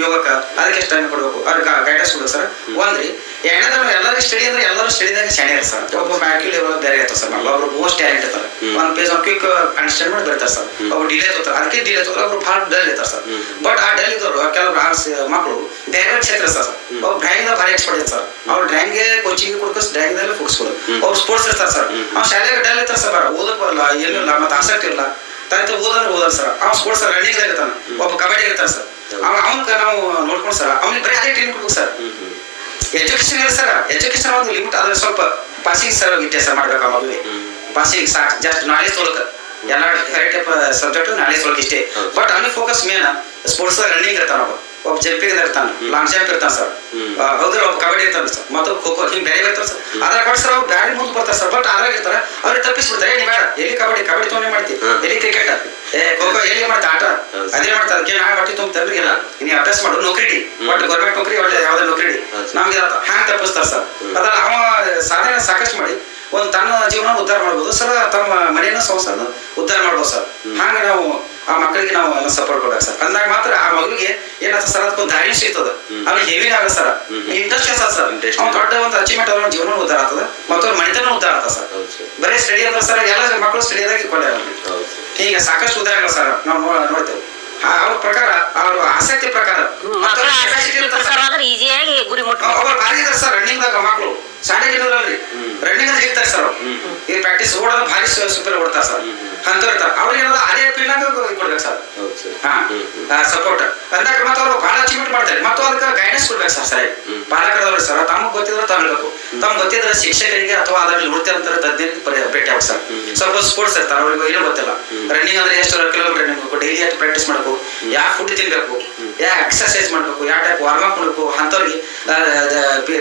ಯೋಗಕ್ಕೆ ಅದಕ್ಕೆ ಎಷ್ಟು ಟೈಮ್ ಕೊಡ್ಬೇಕು, ಅವ್ರಿಗೆ ಗೈಡೆನ್ಸ್ ಕೊಡ್ಬೇಕು ಸರ್. ಒಂದ್ರಿ ಎರಡನೇದ್ರ ಎಲ್ಲರಿಗೂ ಸ್ಟಡಿ ಅಂದ್ರೆ ಎಲ್ಲರೂ ಸ್ಟಡಿದಾಗ ಶಾಣೆ ಸರ್. ಒಬ್ಬ ಮ್ಯಾಕ್ಯೂ ಲೆವೆಲ್ ಬೇರೆ ಇರ್ತಾರೆ ಸರ್. ಒಬ್ರು ಮೋಸ್ಟ್ ಟ್ಯಾಲೆಂಟ್ ಇರ್ತಾರೆ, ಒಂದು ಪೇಜ್ ಕ್ವಿಕ್ ಅಂಡರ್ಸ್ಟ್ಯಾಂಡ್ ಮಾಡಿ ಬರ್ತಾರೆ ಸರ್. ಒಬ್ರು ಡಿಲೇ ತೋತಾರೆ, ಅದಕ್ಕೆ ಡಿಲೇ ತೋತಾರೆ. ಒಬ್ರು ಭಾಳ ಡಲ್ ಇರ್ತಾರೆ ಸರ್. ಬಟ್ ಆ ಡಲ್ ಇದ್ದವರು ಕೆಲವರು ಮಕ್ಕಳು ಬೇರೆ ಕ್ಷೇತ್ರ ಸರ್. ಅವ್ರು ಡ್ರಾಯಿಂಗ್ ಭಾರಿ ಎಕ್ಸ್ಪರ್ಟ್ ಇರ್ತಾರೆ ಸರ್. ಅವ್ರು ಡ್ರಾಯಿಂಗ್ಗೆ ಕೋಚಿಂಗ್ ಕೊಡ್ಕೊಂಡು ಡ್ರಾಯಿಂಗ್ದಲ್ಲೇ ಫೋಕಸ್ ಕೊಡೋದು. ಅವ್ರು ಸ್ಪೋರ್ಟ್ಸ್ ಇರ್ತಾರೆ ಸರ್. ಅವ್ನು ಶಾಲೆಗೆ ಡಲ್ ಇರ್ತಾರೆ ಸರ್. ಓದಕ್ ಬರಲ್ಲ, ಏನಿಲ್ಲ, ಮತ್ತೆ ಆಸಕ್ತಿ ಇರಲ್ಲ, ತನಕ ಓದೋದ್ರ ಸರ್. ಅವ್ನು ಸ್ಪೋರ್ಟ್ಸ್ ರನ್ನಿಂಗ್ ಇರ್ತಾನೆ, ಒಬ್ಬ ಕಬಡ್ಡಿ ಇರ್ತಾರೆ ಸರ್. ಅವ್ನಿಗೆ ನಾವು ನೋಡ್ಕೊಂಡು ಸರ್ ಅವ್ನಿಗೆ ಬರೀ ಅದೇ ಟ್ರೈನ್ ಕೊಡ್ಬೇಕು ಸರ್. ಎಜುಕೇಶನ್ ಇಲ್ಲ ಸರ್. ಎಜುಕೇಶನ್ ಒಂದು ಲಿಮಿಟ್ ಅದ್ರ ಸ್ವಲ್ಪ ಪಾಸಿಂಗ್ ಸರ್ ವಿದ್ಯಾಸ ಮಾಡ್ಬೇಕು. ಮದುವೆ ಪಾಸಿಂಗ್ ಸಾಕು, ಜಸ್ಟ್ ನಾಲೆಜ್ ತೊಳಕ ಎಲ್ಲ ವೆರೈಟಿ ಸಬ್ಜೆಕ್ಟ್ ನಾಲೆಜ್ ತೊಳಕ ಇಷ್ಟೇ. ಬಟ್ ಅಲ್ಲಿ ಫೋಕಸ್ ಮೇನ್ ಸ್ಪೋರ್ಟ್ಸ್ ರನ್ನಿಂಗ್ ಇರ್ತಾನ, ಒಬ್ಬ ಜಂಪಿಂಗ್ ಇರ್ತಾನೆ, ಲಾಂಗ್ ಜಂಪ್ ಇರ್ತಾನೆ ಸರ್. ಹೌದ್ರ ಒಬ್ಬ ಕಬಡ್ಡಿ ಇರ್ತಾನೆ ಸರ್, ಮತ್ತು ಖೋ ಖೋ ಹಿಂಗೆ ಬೇರೆ ಇರ್ತಾರೆ ಸರ್. ಅದ್ರ ಕೊಟ್ಟು ಸರ್ ಅವ್ರು ಬ್ಯಾಡಿ ಮುಂದೆ ಬರ್ತಾರೆ ಸರ್. ಬಟ್ ಅದ್ರಾಗ ಇರ್ತಾರೆ, ಅವ್ರಿಗೆ ತಪ್ಪಿಸ್ಬಿಡ್ತಾರೆ. ಏನ್ ಬೇಡ, ಎಲ್ಲಿ ಕಬಡ್ಡಿ ತೊಗೊಂಡೇ ಮಾಡ್ತೀವಿ, ಎಲ್ಲಿ ಕ್ರಿಕೆಟ್, ಖೋ ಖೋ ಎಲ್ಲಿ ಮಾಡ್ತಾ ಆಟ ಅದೇ ಮಾಡ್ತಾರೆ. ಅದಕ್ಕೆ ನಾ ಹೊಟ್ಟೆ ತುಂಬ್ತಾರೆ ಇಲ್ಲ, ನೀವು ಅಭ್ಯಾಸ ಮಾಡು, ನೌಕರಿ ಒಟ್ಟು ಗೌರ್ಮೆಂಟ್ ನೌಕರಿ ಒಳ್ಳೆ ಯಾವ್ದೇ ನೌಕರಿ ನಮ್ಗೆ ಹ್ಯಾಂಗ್ ತಪ್ಪಿಸ್ತಾರೆ ಸರ್. ಅದ್ರಲ್ಲಿ ಅವ ಸಾಧನೆ ಸಾಕಷ್ಟು ಮಾಡಿ ಒಂದು ತನ್ನ ಜೀವನ ಉದ್ಧಾರ ಮಾಡ್ಬೋದು ಸರ್, ತಮ್ಮ ಮನೆಯನ್ನು ಸಂಸಾರ ಉದ್ಧಾರ ಮಾಡ್ಬೋದು ಸರ್. ಹಾಗೆ ನಾವು ಆ ಮಕ್ಕಳಿಗೆ ನಾವು ಎಲ್ಲ ಸಪೋರ್ಟ್ ಕೊಡ್ಬೇಕು ಸರ್. ಅಂದಾಗ ಮಾತ್ರ ಆ ಮಗುವಿಗೆ ಏನಾಗ್ತದೆ ಸರ್, ಅದಕ್ಕೊಂದು ದಾರಿ ಸಿಗ್ತದೆ, ಅವ್ರಿಗೆ ಹೆವಿನ ಆಗ ಸರ್, ಇಂಟ್ರೆಸ್ಟ್ ಆಗ್ತದೆ ಸರ್. ಅವ್ನು ದೊಡ್ಡ ಒಂದು ಅಚೀವ್ಮೆಂಟ್ ಅವ್ರ ಜೀವನ ಉದ್ಧಾರ ಆಗ್ತದೆ, ಮತ್ತು ಅವ್ರ ಮನೆತನ ಉದ್ಧಾರ ಆಗ್ತದೆ ಸರ್. ಬರೀ ಸ್ಟಡಿ ಅಂದ್ರೆ ಸರ್ ಎಲ್ಲ ಮಕ್ಕಳು ಸ್ಟಡಿಯಾದಾಗ ಕೊಳ್ಳ. ಈಗ ಸಾಕಷ್ಟು ಉದಾಹರಣೆಗಳು ಸರ್ ನಾವು ನೋಡ್ತೇವೆ. ಅವ್ರ ಪ್ರಕಾರ ಅವ್ರ ಆಸಕ್ತಿ ಪ್ರಕಾರ ಮಕ್ಕಳ ಆಸಕ್ತಿ ಪ್ರಕಾರ ಆದ್ರೆ ಈಸಿಯಾಗಿ ಗುರಿ ಮುಟ್ಬೋದು. ಅವ್ರು ಭಾರಿ ಇದಾರೆ ಸರ್ ರನ್ನಿಂಗ್ದಾಗ ಮಕ್ಕಳು ಶಾಲೆಗಿರೋಲ್ರಿ ರನ್ನಿಂಗ್ ಅಂತ ಇರ್ತಾರೆ ಸರ್ ಈ ಪ್ರಾಕ್ಟೀಸ್ ಓಡೋದು ಭಾರಿ ಸೂಪರ್ ಓಡ್ತಾರೆ ಸರ್ ಅಂತ ಇರ್ತಾರೆ ಅವ್ರಿಗೆ ಅದೇ ಫೀಲ್ಡ್ನಾಗ ಕೊಡ್ಬೇಕು ಸರ್ ಸಪೋರ್ಟ್ ಅಂದಾಗ ಮತ್ತೆ ಅವ್ರು ಭಾಳ ಅಚೀವ್ಮೆಂಟ್ ಮಾಡ್ತಾರೆ ಮತ್ತು ಅದಕ್ಕೆ ಗೈಡೆನ್ಸ್ ಕೊಡ್ಬೇಕು ಸರ್ ಸರಿ ಪಾಲಕರದವ್ರು ಸರ್ ತಮಗೆ ಗೊತ್ತಿದ್ರೆ ತಗೊಳ್ಬೇಕು ತಮ್ಗೆ ಗೊತ್ತಿದ್ರೆ ಶಿಕ್ಷಕರಿಗೆ ಅಥವಾ ಅದರಲ್ಲಿ ಉಳಿತಿರ್ತಾರೆ ತಜ್ಞರಿಗೆ ಭೇಟಿ ಆಗ ಸರ್ ಸ್ವಲ್ಪ ಸ್ಪೋರ್ಟ್ಸ್ ಇರ್ತಾರೆ ಅವ್ರಿಗೆ ಏನೂ ಗೊತ್ತಿಲ್ಲ ರನ್ನಿಂಗ್ ಅಂದ್ರೆ ಎಷ್ಟು ಕಿಲೋಮೀಟರ್ ರನ್ನಿಂಗ್ ಡೈಲಿ ಎಷ್ಟು ಪ್ರಾಕ್ಟೀಸ್ ಮಾಡಬೇಕು ಯಾವ ಫುಡ್ ತಿನ್ಬೇಕು ಯಾವ ಎಕ್ಸರ್ಸೈಸ್ ಮಾಡಬೇಕು ಯಾವ ಟೈಪ್ ವಾರ್ಮ್ ಅಪ್ ಮಾಡಬೇಕು ಅಂಥವ್ರಿಗೆ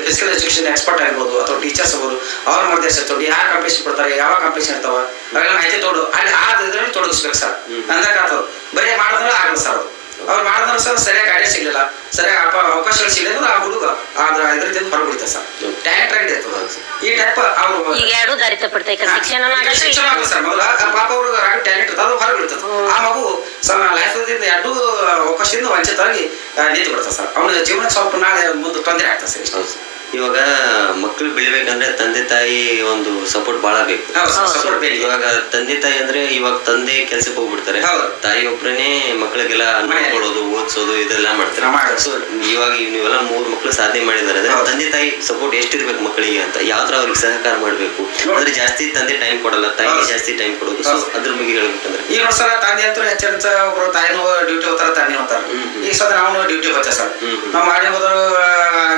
ಫಿಸಿಕಲ್ ಎಜುಕೇಶನ್ ಎಕ್ಸ್ಪರ್ಟ್ ಆಗಿರ್ಬೋದು ಅಥವಾ ಟೀಚರ್ಸ್ ಆಗ್ಬೋದು ಅವ್ರ ಮಾರ್ಗದರ್ಶನ ಯಾವ ಕಾಂಪಿಟೇಷನ್ ಕೊಡ್ತಾರೆ ಯಾವ ಕಾಂಪಿಟೇಷನ್ ಇರ್ತಾವ ಅವೆಲ್ಲ ಮಾಹಿತಿ ತೊಗೊಂಡು ಅಲ್ಲಿ ಇದ್ರಲ್ಲಿ ತೊಡಗಿಸ್ಬೇಕು ಸರ್ ಅಂದಾಗ ಆಗ್ತದೆ ಬರೀ ಮಾಡಿದ್ರೆ ಆಗಲ್ಲ ಸರ್ ಅದು ಅವ್ರು ಮಾಡಿದ್ರೆ ಸರ್ ಸರಿಯಾಗಿ ಗಾಡಿ ಸಿಗಲಿಲ್ಲ ಸರಿಯಾಗಿ ಅವಕಾಶಗಳು ಸಿಗಲಿಲ್ಲ ಆ ಹುಡುಗ ಅದ್ರ ಇದರಿಂದ ಹೊರಬಿಡ್ತಾರೆ ಸರ್ ಟ್ಯಾಲೆಂಟ್ ಆಗಿದೆ ಈ ಟೈಪ್ ಅವರು ಈಗ ಎರಡು ದಾರಿ ತಪ್ಪಿಡ್ತಾರೆ ಶಿಕ್ಷಣ ಆಗಲ್ಲ ಸರ್ ಮೊದಲ ಪಾಪ ಅವ್ರು ಟ್ಯಾಲೆಂಟ್ ಇರ್ತದೆ ಅದು ಹೊರಬಿಡ್ತದೆ ಆ ಮಗು ಲೈಫ್ದಿಂದ ಎರಡೂ ಅವಕಾಶದಿಂದ ವಂಚಿತರಾಗಿ ನಿಂತು ಬಿಡ್ತಾರೆ ಸರ್ ಅವನ ಜೀವನಕ್ಕೆ ಸ್ವಲ್ಪ ನಾಳೆ ಮುಂದೆ ತೊಂದರೆ ಆಗ್ತದೆ ಸರ್ ಇಷ್ಟು ಇವಾಗ ಮಕ್ಕಳು ಬೆಳಿಬೇಕಂದ್ರೆ ತಂದೆ ತಾಯಿ ಒಂದು ಸಪೋರ್ಟ್ ಬಹಳ ಬೇಕು. ಇವಾಗ ತಂದೆ ತಾಯಿ ಅಂದ್ರೆ ಇವಾಗ ತಂದೆ ಕೆಲ್ಸಕ್ಕೆ ಹೋಗ್ಬಿಡ್ತಾರೆ, ತಾಯಿ ಒಬ್ಬರೇ ಮಕ್ಕಳಿಗೆಲ್ಲ ನೋಡ್ಕೊಳ್ಳೋದು ಓದಿಸೋದು ಇದೆಲ್ಲ ಮಾಡ್ತಾರೆ. ಸೊ ಇವಾಗ ನೀವೆಲ್ಲ 3 ಮಕ್ಕಳು ಸಾಧನೆ ಮಾಡಿದಾರೆ ಅಂದ್ರೆ ತಂದೆ ತಾಯಿ ಸಪೋರ್ಟ್ ಎಷ್ಟಿರ್ಬೇಕು ಮಕ್ಕಳಿಗೆ ಅಂತ, ಯಾವ ತರ ಅವ್ರಿಗೆ ಸಹಕಾರ ಮಾಡ್ಬೇಕು ಅಂದ್ರೆ ಜಾಸ್ತಿ ತಂದೆ ಟೈಮ್ ಕೊಡಲ್ಲ, ತಾಯಿಗೆ ಜಾಸ್ತಿ ಟೈಮ್ ಕೊಡೋದು. ಸೊ ಅದ್ರ ಬಗ್ಗೆ ಹೇಳ್ಬೇಕಂದ್ರೆ ಈ ವರ್ಷ ತಂದೆ ಅಂತೂ ಹೆಚ್ಚೆಚ್ಚ ಒಬ್ರು ತಾಯಿನೂ ಡ್ಯೂಟಿ ಹೋಗ್ತಾರೆ, ತಂದೆ ಹೋಗ್ತಾರೆ. ಈ ಸದ ನಾವು ಡ್ಯೂಟಿ ಹೋಗ್ತೇವೆ ಸರ್. ನಾವು ಮಾಡಿ ಹೋದ್ರು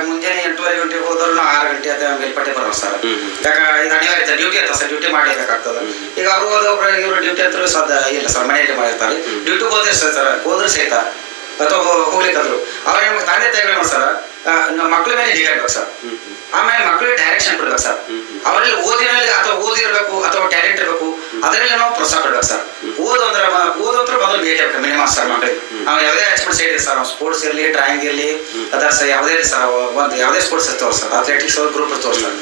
ಮುಂಜಾನೆ 8:30 ಗಂಟೆಗೆ ಹೋದ್ರು 6 ಗಂಟೆ ಅದ ಮೇಲ್ಪಟ್ಟೆ ಬರೋರು ಸರ್. ಯಾಕ ಇದು ಅನಿವಾರ್ಯ ಡ್ಯೂಟಿ ಇರ್ತದೆ ಸರ್, ಡ್ಯೂಟಿ ಮಾಡ್ಲೇಬೇಕಾಗ್ತದೆ. ಈಗ ಅವ್ರು ಹೋದೊಬ್ರು ಇವರು ಡ್ಯೂಟಿ ಅಂತ ಸಾಧ್ಯ ಇಲ್ಲ ಸರ್, ಮನೆಯಲ್ಲಿ ಮಾಡಿರ್ತಾರೆ. ಡ್ಯೂಟಿಗೆ ಹೋದ್ರೆ ಸರ್ ಹೋದ್ರೆ ಸಹಿತ ಅಥವಾ ಹೋಗ್ಲಿಕ್ಕಂದ್ರು ಅವ್ರ ತಂದೆ ತಾಯಿಗಳು ಸರ್ ನಮ್ಮ ಮಕ್ಳ ಮೇಲೆ ನಿಗಾ ಇಡ್ಬೇಕು ಸರ್. ಆಮೇಲೆ ಮಕ್ಕಳಿಗೆ ಡೈರೆಕ್ಷನ್ ಕೊಡ್ಬೇಕು ಸರ್. ಅವರಲ್ಲಿ ಓದಿನಲ್ಲಿ ಅಥವಾ ಓದಿರ್ಬೇಕು ಅಥವಾ ಟ್ಯಾಲೆಂಟ್ ಇರಬೇಕು, ಅದರಲ್ಲಿ ನಾವು ಪ್ರೋತ್ಸಾಹ ಕೊಡ್ಬೇಕು ಸರ್. ಓದಂದ್ರೆ ಮೊದಲು ಭೇಟಿ ಆಗ್ಬೇಕು ಮಿನಿಮಮ್ ಸರ್ ಮಕ್ಕಳಿಗೆ. ನಾವು ಯಾವುದೇ ಅಚೀವ್ಮೆಂಟ್ಸ್ ಇದೆ ಸರ್, ಸ್ಪೋರ್ಟ್ಸ್ ಇರಲಿ, ಡ್ರಾಯಿಂಗ್ ಇರಲಿ, ಅದರ್ಸ್ ಯಾವುದೇ ಸರ್, ಒಂದು ಯಾವುದೇ ಸ್ಪೋರ್ಟ್ಸ್ ಇರ್ತಾವೆ ಸರ್, ಅಥ್ಲೆಟಿಕ್ಸ್ ಗ್ರೂಪ್ ಇರ್ತಾವೆ ಸರ್.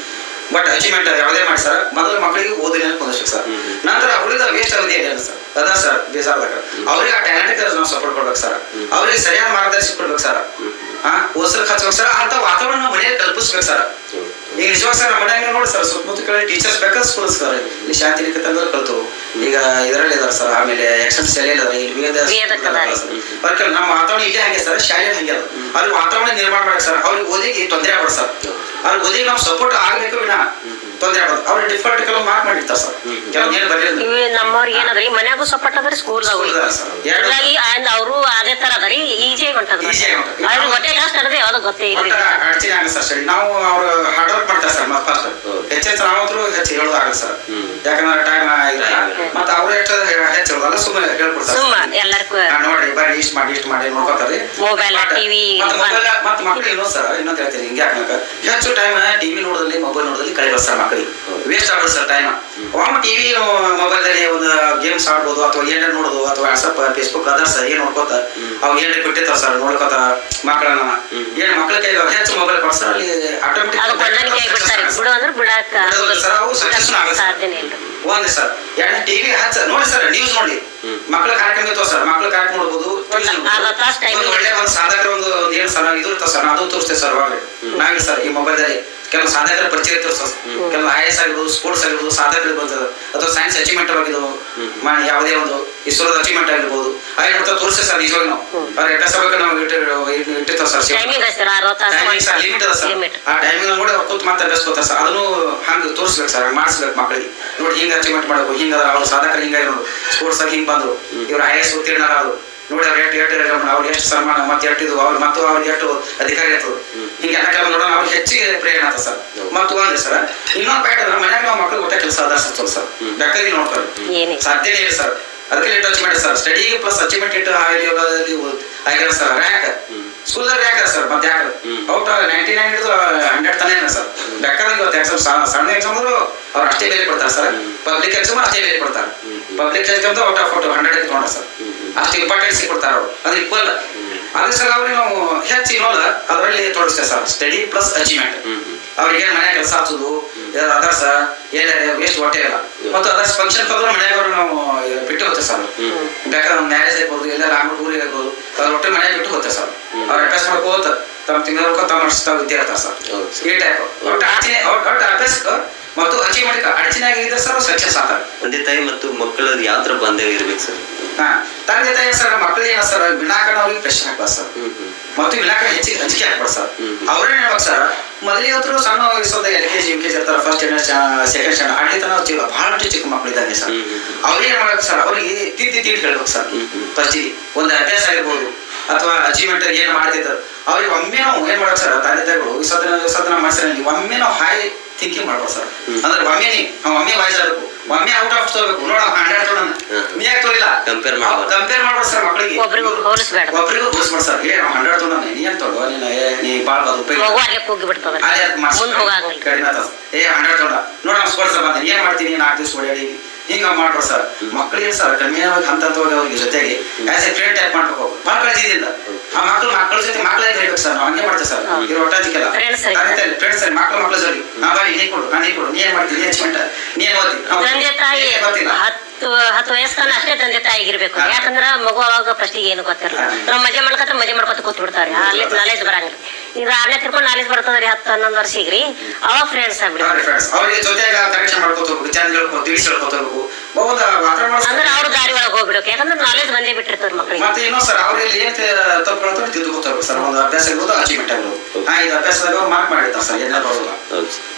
ಬಟ್ ಅಚೀವ್ಮೆಂಟ್ ಯಾವುದೇ ಮಾಡಿ ಸರ್ ಮೊದಲು ಮಕ್ಕಳಿಗೆ ಓದಿನಲ್ಲಿ ಕುಂದಿಸ್ಬೇಕು ಸರ್. ನಂತರ ಉಳಿದ ವೇಸ್ಟ್ ಅವಧಿ ಏನಿಲ್ಲ ಸರ್, ಅದ ಸರ್ ಬೇಸಾದಾಗ ಅವ್ರಿಗೆ ಆ ಟ್ಯಾಲೆಂಟ್ ನಾವು ಸಪೋರ್ಟ್ ಕೊಡ್ಬೇಕು ಸರ್. ಅವ್ರಿಗೆ ಸರಿಯಾದ ಮಾರ್ಗದರ್ಶನ ಕೊಡ್ಬೇಕು ಸರ್. ಓದ್ಸಲಿಕ್ಕೆ ಹಚ್ಬೇಕು ಸರ್. ಅಂತ ವಾತಾವರಣ ನಾವು ಮನೆಯಲ್ಲಿ ಕಲ್ಪಿಸ್ಬೇಕು ಸರ್. ಈಗ ನಿಜವಾಗ ಸರ್ ನಮ್ಮ ಮನೆಯಾಗ ನೋಡಿ ಸರ್ ಸುತ್ತಮುತ್ತ ಕಡೆ ಟೀಚರ್ಸ್ ಬೇಕಾದ್ರೆ ಸ್ಕೂಲ್ ಸರ್, ಇಲ್ಲಿ ಶಾಂತಿ ನಿಕೇತನ ಕಲ್ತು ಈಗ ಇದರಲ್ಲಿ ಇದಾರೆ ಸರ್. ಆಮೇಲೆ ಎಕ್ಸನ್ ಶಾಲೆಯಲ್ಲಿ ಇದಾರೆ, ಇಲ್ಲಿ ಅದಕ್ಕೆ ನಮ್ಮ ವಾತಾವರಣ ಇಲ್ಲೇ ಹಂಗೆ ಸರ್, ಶಾಲೆಯಲ್ಲಿ ಹಂಗೆ ಅದ. ಅವ್ರಿಗೆ ವಾತಾವರಣ ನಿರ್ಮಾಣ ಮಾಡಿ ಸರ್. ಅವ್ರಿಗೆ ಓದಿಗೆ ತೊಂದರೆ ಆಗ್ಬಾರ್ದು ಸರ್. ಅವ್ರಿಗೆ ಓದಿಗೆ ನಾವು ಸಪೋರ್ಟ್ ಆಗಬೇಕು ವಿನ ತೊಂದರೆ ಆಗ್ಬಾರ್ದು. ಅವ್ರಿಗೆ ಡಿಫಾಲ್ಟ್ ಕೆಲವು ಮಾರ್ಕ್ ಮಾಡಿರ್ತಾರೆ ಸರ್. ಕೆಲವೊಂದು ಏನು ಬರೀ ನಮ್ಮವ್ರಿಗೆ ಏನಾದ್ರಿ ಮನ್ಯಾಗೂ ಸಪೋರ್ಟ್ ಅದ್ರಿ, ಸ್ಕೂಲ್ ಅವರು ಅದೇ ತರ ಅದರಿ ಈಜಿಯಾಗಿ ಹೊಂಟದ್ರಿ. ಅವ್ರಿಗೆ ಹೊಟ್ಟೆ ಲಾಸ್ಟ್ ಅದ್ರಿ ಯಾವ್ದು ಗೊತ್ತೇ ಇಲ್ಲ. ಅಡ್ಚಿನ ಆಗಲ್ಲ ಸರ್ ಸ್ಟಡಿ. ನಾವು ಅವ್ರು ಹಾರ್ಡ್ ವರ್ಕ್ ಮಾಡ್ತಾರೆ ಸರ್. ಮತ್ತೆ ಫಸ್ಟ್ ಹೆಚ್ಚೆಚ್ಚು ನಾವಂತರೂ ಹೆಚ್ಚು ಹೇಳೋದು ಆಗಲ್ಲ ಸರ್, ಯಾಕಂದ್ರೆ ಟೈಮ್ ಇರಲ್ಲ. ಮತ್ತೆ ಅವ್ರು ಹೆಚ್ಚು ಹೇಳೋದಲ್ಲ, ಸುಮ್ಮನೆ ಹೇಳ್ಕೊಡ್ತಾರೆ ಎಲ್ಲರಿಗೂ ನೋಡ್ರಿ ಬರ್ರಿ ಇಷ್ಟು ಮಾಡಿ ನೋಡ್ಕೊತಾರೆ. ಮೊಬೈಲ್ ಟಿವಿ ಮತ್ತೆ ಮಕ್ಳು ಇನ್ನೊಂದು ಸರ್ ಇನ್ನೊಂದು ಹೇಳ್ತೀನಿ ಹಿಂಗೆ ಹಾಕಲಕ್ಕ ಹೆಚ್ಚು ಟೈಮ್ ಟಿವಿ ನೋಡೋದಲ್ಲಿ ಮೊಬೈಲ್ ನೋಡೋದಲ್ಲಿ ಕಳಿಬೋದು ಸರ್. ಮಕ್ಕಳಿಗೆ ವೇಸ್ಟ್ ಆಗ್ಬೋದು ಸರ್ ಟೈಮ್. ಒಮ್ಮೆ ಟಿವಿ ಮೊಬೈಲ್ದಲ್ಲಿ ಒಂದು ಗೇಮ್ಸ್ ಆಡ್ಬೋದು ಅಥವಾ ಏನಾರು ನೋಡೋದು ಅಥವಾ ವಾಟ್ಸಪ್ ಫೇಸ್ಬುಕ್ ಅದರ್ಸ್ ಏನ್ ನೋಡ್ಕೋತ ಅವ್ ಏನಾರು ಬಿಟ್ಟಿರ್ತಾವ ಸರ್ ನೋಡ್ಕೋತ ಮಕ್ಕಳನ್ನ. ಏನ್ ಮಕ್ಕಳ ಕೈ ಹೆಚ್ಚು ಮೊಬೈಲ್ ಕೊಡ್ತಾರೆ, ಅಲ್ಲಿ ಆಟೋಮೆಟಿಕ್ ಸರ್ ಅವು ಸಕ್ಸಸ್ನು ಆಗಲ್ಲ ಒಂದೇ ಸರ್. ಎರಡು ಟಿವಿ ಹಚ್ಚ ನೋಡಿ ಸರ್, ನ್ಯೂಸ್ ನೋಡಿ, ಮಕ್ಕಳ ಕಾರ್ಯಕ್ರಮ ಇರ್ತಾವ ಸರ್. ಮಕ್ಕಳ ಕಾರ್ಯಕ್ರಮ ನೋಡ್ಬೋದು. ಒಳ್ಳೆ ಒಂದು ಸಾಧಕರ ಒಂದು ಏನ್ ಸರ್ ಇದು ಇರ್ತಾವ ಸರ್, ಅದು ತೋರಿಸ್ತೇವೆ ಸರ್. ಅವಾಗ ನಾವೇ ಸರ್ ಈ ಮೊಬೈಲ್ದಲ್ಲಿ ಕೆಲವು ಸಾಧಕರ ಪರಿಚಯ ಇರ್ತಾವ ಸರ್. ಕೆಲವು IAS ಆಗಿರ್ಬೋದು, ಸ್ಪೋರ್ಟ್ಸ್ ಆಗಿರ್ಬೋದು, ಸಾಧಕರು ಇರ್ಬೋದು, ಅಥವಾ ಸೈನ್ಸ್ ಅಚೀವ್ಮೆಂಟ್ ಆಗಿರ್ಬೋದು, ಯಾವುದೇ ಒಂದು ಇಸ್ರೋದ ಅಚೀವ್ಮೆಂಟ್ ಆಗಿರ್ಬೋದು, ಆಗಿರ್ತಾ ತೋರಿಸ್ತೇವೆ ಸರ್. ನಿಜವಾಗಿ ನಾವು ಅವ್ರ ಎಡ್ಡಸಬೇಕು ನಾವು ಇಟ್ಟಿರ್ತಾವ ಸರ್. ಲಿಮಿಟ್ ಅದ ಸರ್. ಆ ಟೈಮಿಂಗ್ ನೋಡಿ ಅವ್ರು ಕೂತ್ ಮತ್ತೆ ಅಭ್ಯಾಸ್ಕೋತಾರೆ ಸರ್. ಅದನ್ನು ಹಂಗೆ ತೋರಿಸ್ಬೇಕು ಸರ್, ಮಾಡಿಸ್ಬೇಕು ಮಕ್ಕಳಿಗೆ. ನೋಡಿ ಹಿಂಗೆ ಅಚೀವ್ಮೆಂಟ್ ಮಾಡಬೇಕು, ಹಿಂಗ ಅವ್ರ ಸಾಧಕರು ಹಿಂಗಾಗಿರೋದು, ಸ್ಪೋರ್ಟ್ಸ್ ಆಗಿ ಹಿಂಗೆ ಬಂದ್ರು, ಇವ್ರು IAS ಉತ್ತೀರ್ಣ ಆದ್ರು ನೋಡಿ, ಅವ್ರು ಅವ್ರು ಎಷ್ಟು ಸನ್ಮಾನ ಮತ್ತೆ ಎಷ್ಟಿದ್ವು ಅವ್ರು ಮತ್ತು ಅವ್ರಿಗೆ ಎಷ್ಟು ಅಧಿಕಾರಿ ಇರ್ತದೆ, ಹಿಂಗೆಲ್ಲ ಕೆಲವು ನೋಡೋಣ ಅವ್ರಿಗೆ ಹೆಚ್ಚಿಗೆ ಪ್ರೇರಣೆ ಆಗ್ತದೆ ಸರ್. ಮತ್ತು ಒಂದ್ರಿ ಸರ್ ಇನ್ನೊಂದು ಪ್ಯಾಟ್ ಅಂದ್ರೆ ಮನ್ಯಾಗ ನಾವು ಮಕ್ಕಳು ಒಟ್ಟ ಕೆಲಸ ಆಧಾರಿಸ್ತೇವೆ ಸರ್. ಬೇಕಾಗಿ ನೋಡ್ತಾರೆ ಸಾಧ್ಯನೇ ಇಲ್ಲ ಸರ್. ಅದಕ್ಕೆ ಲೇಟ್ ಅಚೀವ್ಮೆಂಟ್ ಸರ್. ಸ್ಟಡಿಗೆ ಪ್ಲಸ್ ಅಚೀವ್ಮೆಂಟ್ ಇಟ್ಟು ಆಗಿರೋ ಸರ್. ರ್ಯಾಂಕ್ ಸ್ಕೂಲ್ದಾಗ ರ್ಯಾಂಕ್ ಅದ ಸರ್. ಮತ್ತೆ ಯಾಕೆ ಔಟ್ 99 ಹಿಡಿದು 100 ತನೇ ಸರ್. ಬೇಕಾದಂಗೆ ಇವತ್ತು ಎಕ್ಸಾಮ್ ಸಣ್ಣ ಎಕ್ಸಾಮ್ ಅಂದ್ರು ಅವ್ರು ಅಷ್ಟೇ ಬೇರೆ ಕೊಡ್ತಾರೆ ಸರ್. ಪಬ್ಲಿಕ್ ಎಕ್ಸಾಮ್ ಅಷ್ಟೇ ಬೇರೆ ಕೊಡ್ತಾರೆ. ಪಬ್ಲಿಕ್ ಎಕ್ಸಾಮ್ ಔಟ್ ಆಫ್ 100 ತೊಗೊಂಡ್ರೆ ಸರ್. ಅಷ್ಟು ಇಂಪಾರ್ಟೆನ್ಸ್ ಕೊಡ್ತಾರೆ ಅವರು, ಅದು ಈಕ್ವಲ್. ಅದ್ರ ಸಲ ಅವ್ರಿಗೆ ನಾವು ಹೆಚ್ಚು ಇನ್ನೋದ ಅದರಲ್ಲಿ ತೋರಿಸ್ತೇವೆ ಸರ್. Study plus achievement. ಅವ್ರಿಗೆ ಏನು ಮನೆ ಕೆಲಸ ಹಚ್ಚೋದು ಅದರ್ಸ ಏನ ವೇಸ್ಟ್ ಹೊಟ್ಟೆ ಇಲ್ಲ. ಮತ್ತು ಅದರ್ಸ್ ಫಂಕ್ಷನ್ ತಂದ್ರೆ ಮನೆಯವರು ನಾವು ಬಿಟ್ಟು ಹೋಗ್ತೇವೆ ಸರ್. ಬೇಕಾದ್ರೆ ಒಂದು ಮ್ಯಾರೇಜ್ ಆಗ್ಬೋದು, ಎಲ್ಲ ಲಾಂಗ್ ಊರಿಗೆ ಆಗ್ಬೋದು, ಅವ್ರ ಒಟ್ಟೆ ಮನೆ ಬಿಟ್ಟು ಹೋಗ್ತೇವೆ ಸರ್. ಅವ್ರ ಅಭ್ಯಾಸ ಮಾಡ್ಕೋತ ತಮ್ಮ ತಿಂಗಳ ತಮ್ಮ ವಿದ್ಯೆ ಇರ್ತಾರೆ ಸರ್. ಈ ಟೈಪ್ ಒಟ್ಟು ಅಭ್ಯಾಸಕ್ಕೆ ಮತ್ತು ಅಚೀವ್ಮೆಂಟ್ ಅಡಚಿನಾಗ ಇದೆ ಸರ್ ಸಕ್ಸಸ್ ಆಗ್ತಾರೆ. ತಂದೆ ತಾಯಿ ಮತ್ತು ಮಕ್ಕಳದ್ದು ಯಾವ ತರ ಬಾಂಧವ್ಯ ಇರ್ಬೇಕು ಸರ್? ಹಾ, ತಂದೆ ತಾಯಿ ಸರ್ ಮಕ್ಕಳಿಗೆ ಏನ ಸರ್ ವಿನಾಕಾರಣ ಅವ್ರಿಗೆ ಪ್ರೆಷರ್ ಹಾಕ್ಬಾರ್ದು ಸರ್, ಮತ್ತು ವಿನಾಕಾರಣ ಹೆಚ್ಚಿಗೆ ಅಂಜಿಕೆ ಹಾಕ್ಬಾರ್ದು ಸರ್. ಅವ್ರೇನ್ ಹೇಳ್ಬೇಕು ಸರ್, ಮೊದಲಿಗೆ ಅಂತೂ ಸಣ್ಣ ವಯಸ್ಸದ LKG UKG ಇರ್ತಾರೆ, ಫಸ್ಟ್ ಸ್ಟ್ಯಾಂಡರ್ಡ್ ಸೆಕೆಂಡ್ ಸ್ಟ್ಯಾಂಡರ್ಡ್ ಅಲ್ಲಿ ತನಕ ಬಹಳಷ್ಟು ಚಿಕ್ಕ ಮಕ್ಕಳು ಇದ್ದಾರೆ ಸರ್. ಅವ್ರಿಗೆ ಏನ್ ಮಾಡ್ಬೇಕು ಸರ್, ಅವ್ರಿಗೆ ತಿದ್ದಿ ಹೇಳ್ಬೇಕು ಸರ್. ಫಸ್ಟಿಗೆ ಒಂದು ಅಭ್ಯಾಸ ಆಗಿರ್ಬೋದು ಅಥವಾ ಅಚೀವ್ಮೆಂಟ್ ಏನ್ ಮಾಡ್ತಿದ್ರು ಅವ್ರಿಗೆ ಒಮ್ಮೆ ನಾವು ಏನ್ ಮಾಡ್ಬೇಕು ಸರ್, ತಂದೆ ತಾಯಿಗಳು ಸದನ ಮನಸ್ಸಿನಲ್ಲಿ ಒಮ್ಮೆ ನಾವು ಹೈ ಥಿಂಕಿಂಗ್ ಮಾಡ್ಬೋದು ಸರ್. ಅಂದ್ರೆ ಒಮ್ಮೆ ವಾಯ್ಸ್ ಆಗಬೇಕು, ಒಮ್ಮೆ ಔಟ್ ಆಫ್ ತಗೋಬೇಕು. ನೋಡ 100 ತೊಗೊಳೋಣ, ನೀ ಯಾಕೆ ತೋರಿಲ್ಲ ಕಂಪೇರ್ ಮಾಡ್ಬೋದು ಸರ್. ಮಕ್ಕಳಿಗೆ ಒಬ್ರಿಗೂ ಹೋಲಿಸ್ಬೇಡ ಸರ್. ಏ ನಾವು 100 ತೊಗೊಳೋಣ, ನೀ ಏನ್ ತೊಗೊಳ, ನೀ ಬಾಳ ಕಡಿಮೆ ಆತ. ಏ 100 ತೊಗೊಳ ನೋಡ, ನಾವು ಸ್ಪೋರ್ಟ್ಸ್ ಬಂದ ಏನ್ ಮಾಡ್ತೀನಿ 4 ದಿವಸ ಓಡಾಡಿ ಹಿಂಗ ಮಾಡ್ಬೋದು ಸರ್. ಮಕ್ಕಳಿಗೆ ಸರ್ ಕಡಿಮೆಯಾಗಿ ಹಂತವಾಗಿ ಅವ್ರಿಗೆ ಜೊತೆಗೆ ಆಸ್ ಎ ಫ್ರೆಂಡ್ ಟೈಪ್ ಮಾಡ್ಬೇಕು. ಭಾಳ ಕಳಿಸಿದಿಂದ ಆ ಮಕ್ಕಳ ಜೊತೆ ಮಕ್ಕಳೇ ಹೇಳ್ಬೇಕು ಸರ್. ನಾವು ಹಂಗೆ ಮಾಡ್ತೇವೆ ಸರ್. ಇರೋ ಒಟ್ಟಾಜಿಕ್ಕೆಲ್ಲ ಫ್ರೆಂಡ್ಸ್ ಸರ್, ಮಕ್ಕಳ ಜೊತೆ ನಾವು ನೀ ಕೊಡು, ನಾನು ಕೊಡು, ನೀ ಏನ್ ಮಾಡ್ತೀನಿ, ನೀ ಹಚ್ಕೊಂಡ, ನೀ ಏನ್ ಓದ್ತಿ ಗೊತ್ತಿಲ್ಲ. 10 ವಯಸ್ಸನ್ನ ಅಷ್ಟೇ ತಂದೆ ತಾಯಿಗಿರ್ಬೇಕು. ಯಾಕಂದ್ರ ಮಗು ಅವಾಗ ಫಸ್ಟಿಗೆ ಏನು ಗೊತ್ತಿರಲ್ಲ. ನಾವು ಮಜಾ ಮಾಡ್ಕೊತ ಕೂತ್ ಬಿಡ್ತಾವ್ರಿ, ಅಲ್ಲಿ ನಾಲೆಜ್ ಬರಂಗಿಲ್ಲ. ಈಗ 6ನೇ ತಿರ್ಕೊಂಡು ನಾಲೆಜ್ ಬರ್ತದ್ರಿ 10-11 ವರ್ಷಿಗ್ರಿ, ಅವಾಗ ಫ್ರೆಂಡ್ಸ್ ಆಗ್ಬಿಡ್ತಾರೆ. ಅವ್ರಿಗೆ ಜೊತೆಗ ಕರೆಕ್ಷನ್ ಮಾಡ್ಕೊತ ಹೋಗ್ಬೇಕು, ಚಾರ್ಜ್ ಹೇಳ್ಕೊತ ತಿಳಿಸಿ ಹೇಳ್ಕೊತ ಹೋಗ್ಬೇಕು. ಅಂದ್ರೆ ಅವ್ರ ದಾರಿ ಒಳಗೆ ಹೋಗ್ಬಿಡ್ಬೇಕು, ಯಾಕಂದ್ರೆ ನಾಲೆಜ್ ಬಂದೇ ಬಿಟ್ಟಿರ್ತಾರ ಮಕ್ಕಳಿಗೆ. ಮತ್ತೆ ಇನ್ನೂ ಸರ್ ಅವ್ರಲ್ಲಿ ಏನ್ ತಪ್ಪು ತಿದ್ದುಕೊತ ಹೋಗ್ಬೇಕು ಸರ್. ಒಂದು ಅಭ್ಯಾಸ ಇರ್ಬೋದು, ಅಚೀವ್ಮೆಂಟ್ ಆಗ್ಬೋದು. ಇದು ಅಭ್ಯಾಸದಾಗ ಮಾರ್ಕ್ ಮಾಡಿರ್ತಾರೆ ಸರ್, ಏನಾದ್ರು ಬರೋಲ್ಲ.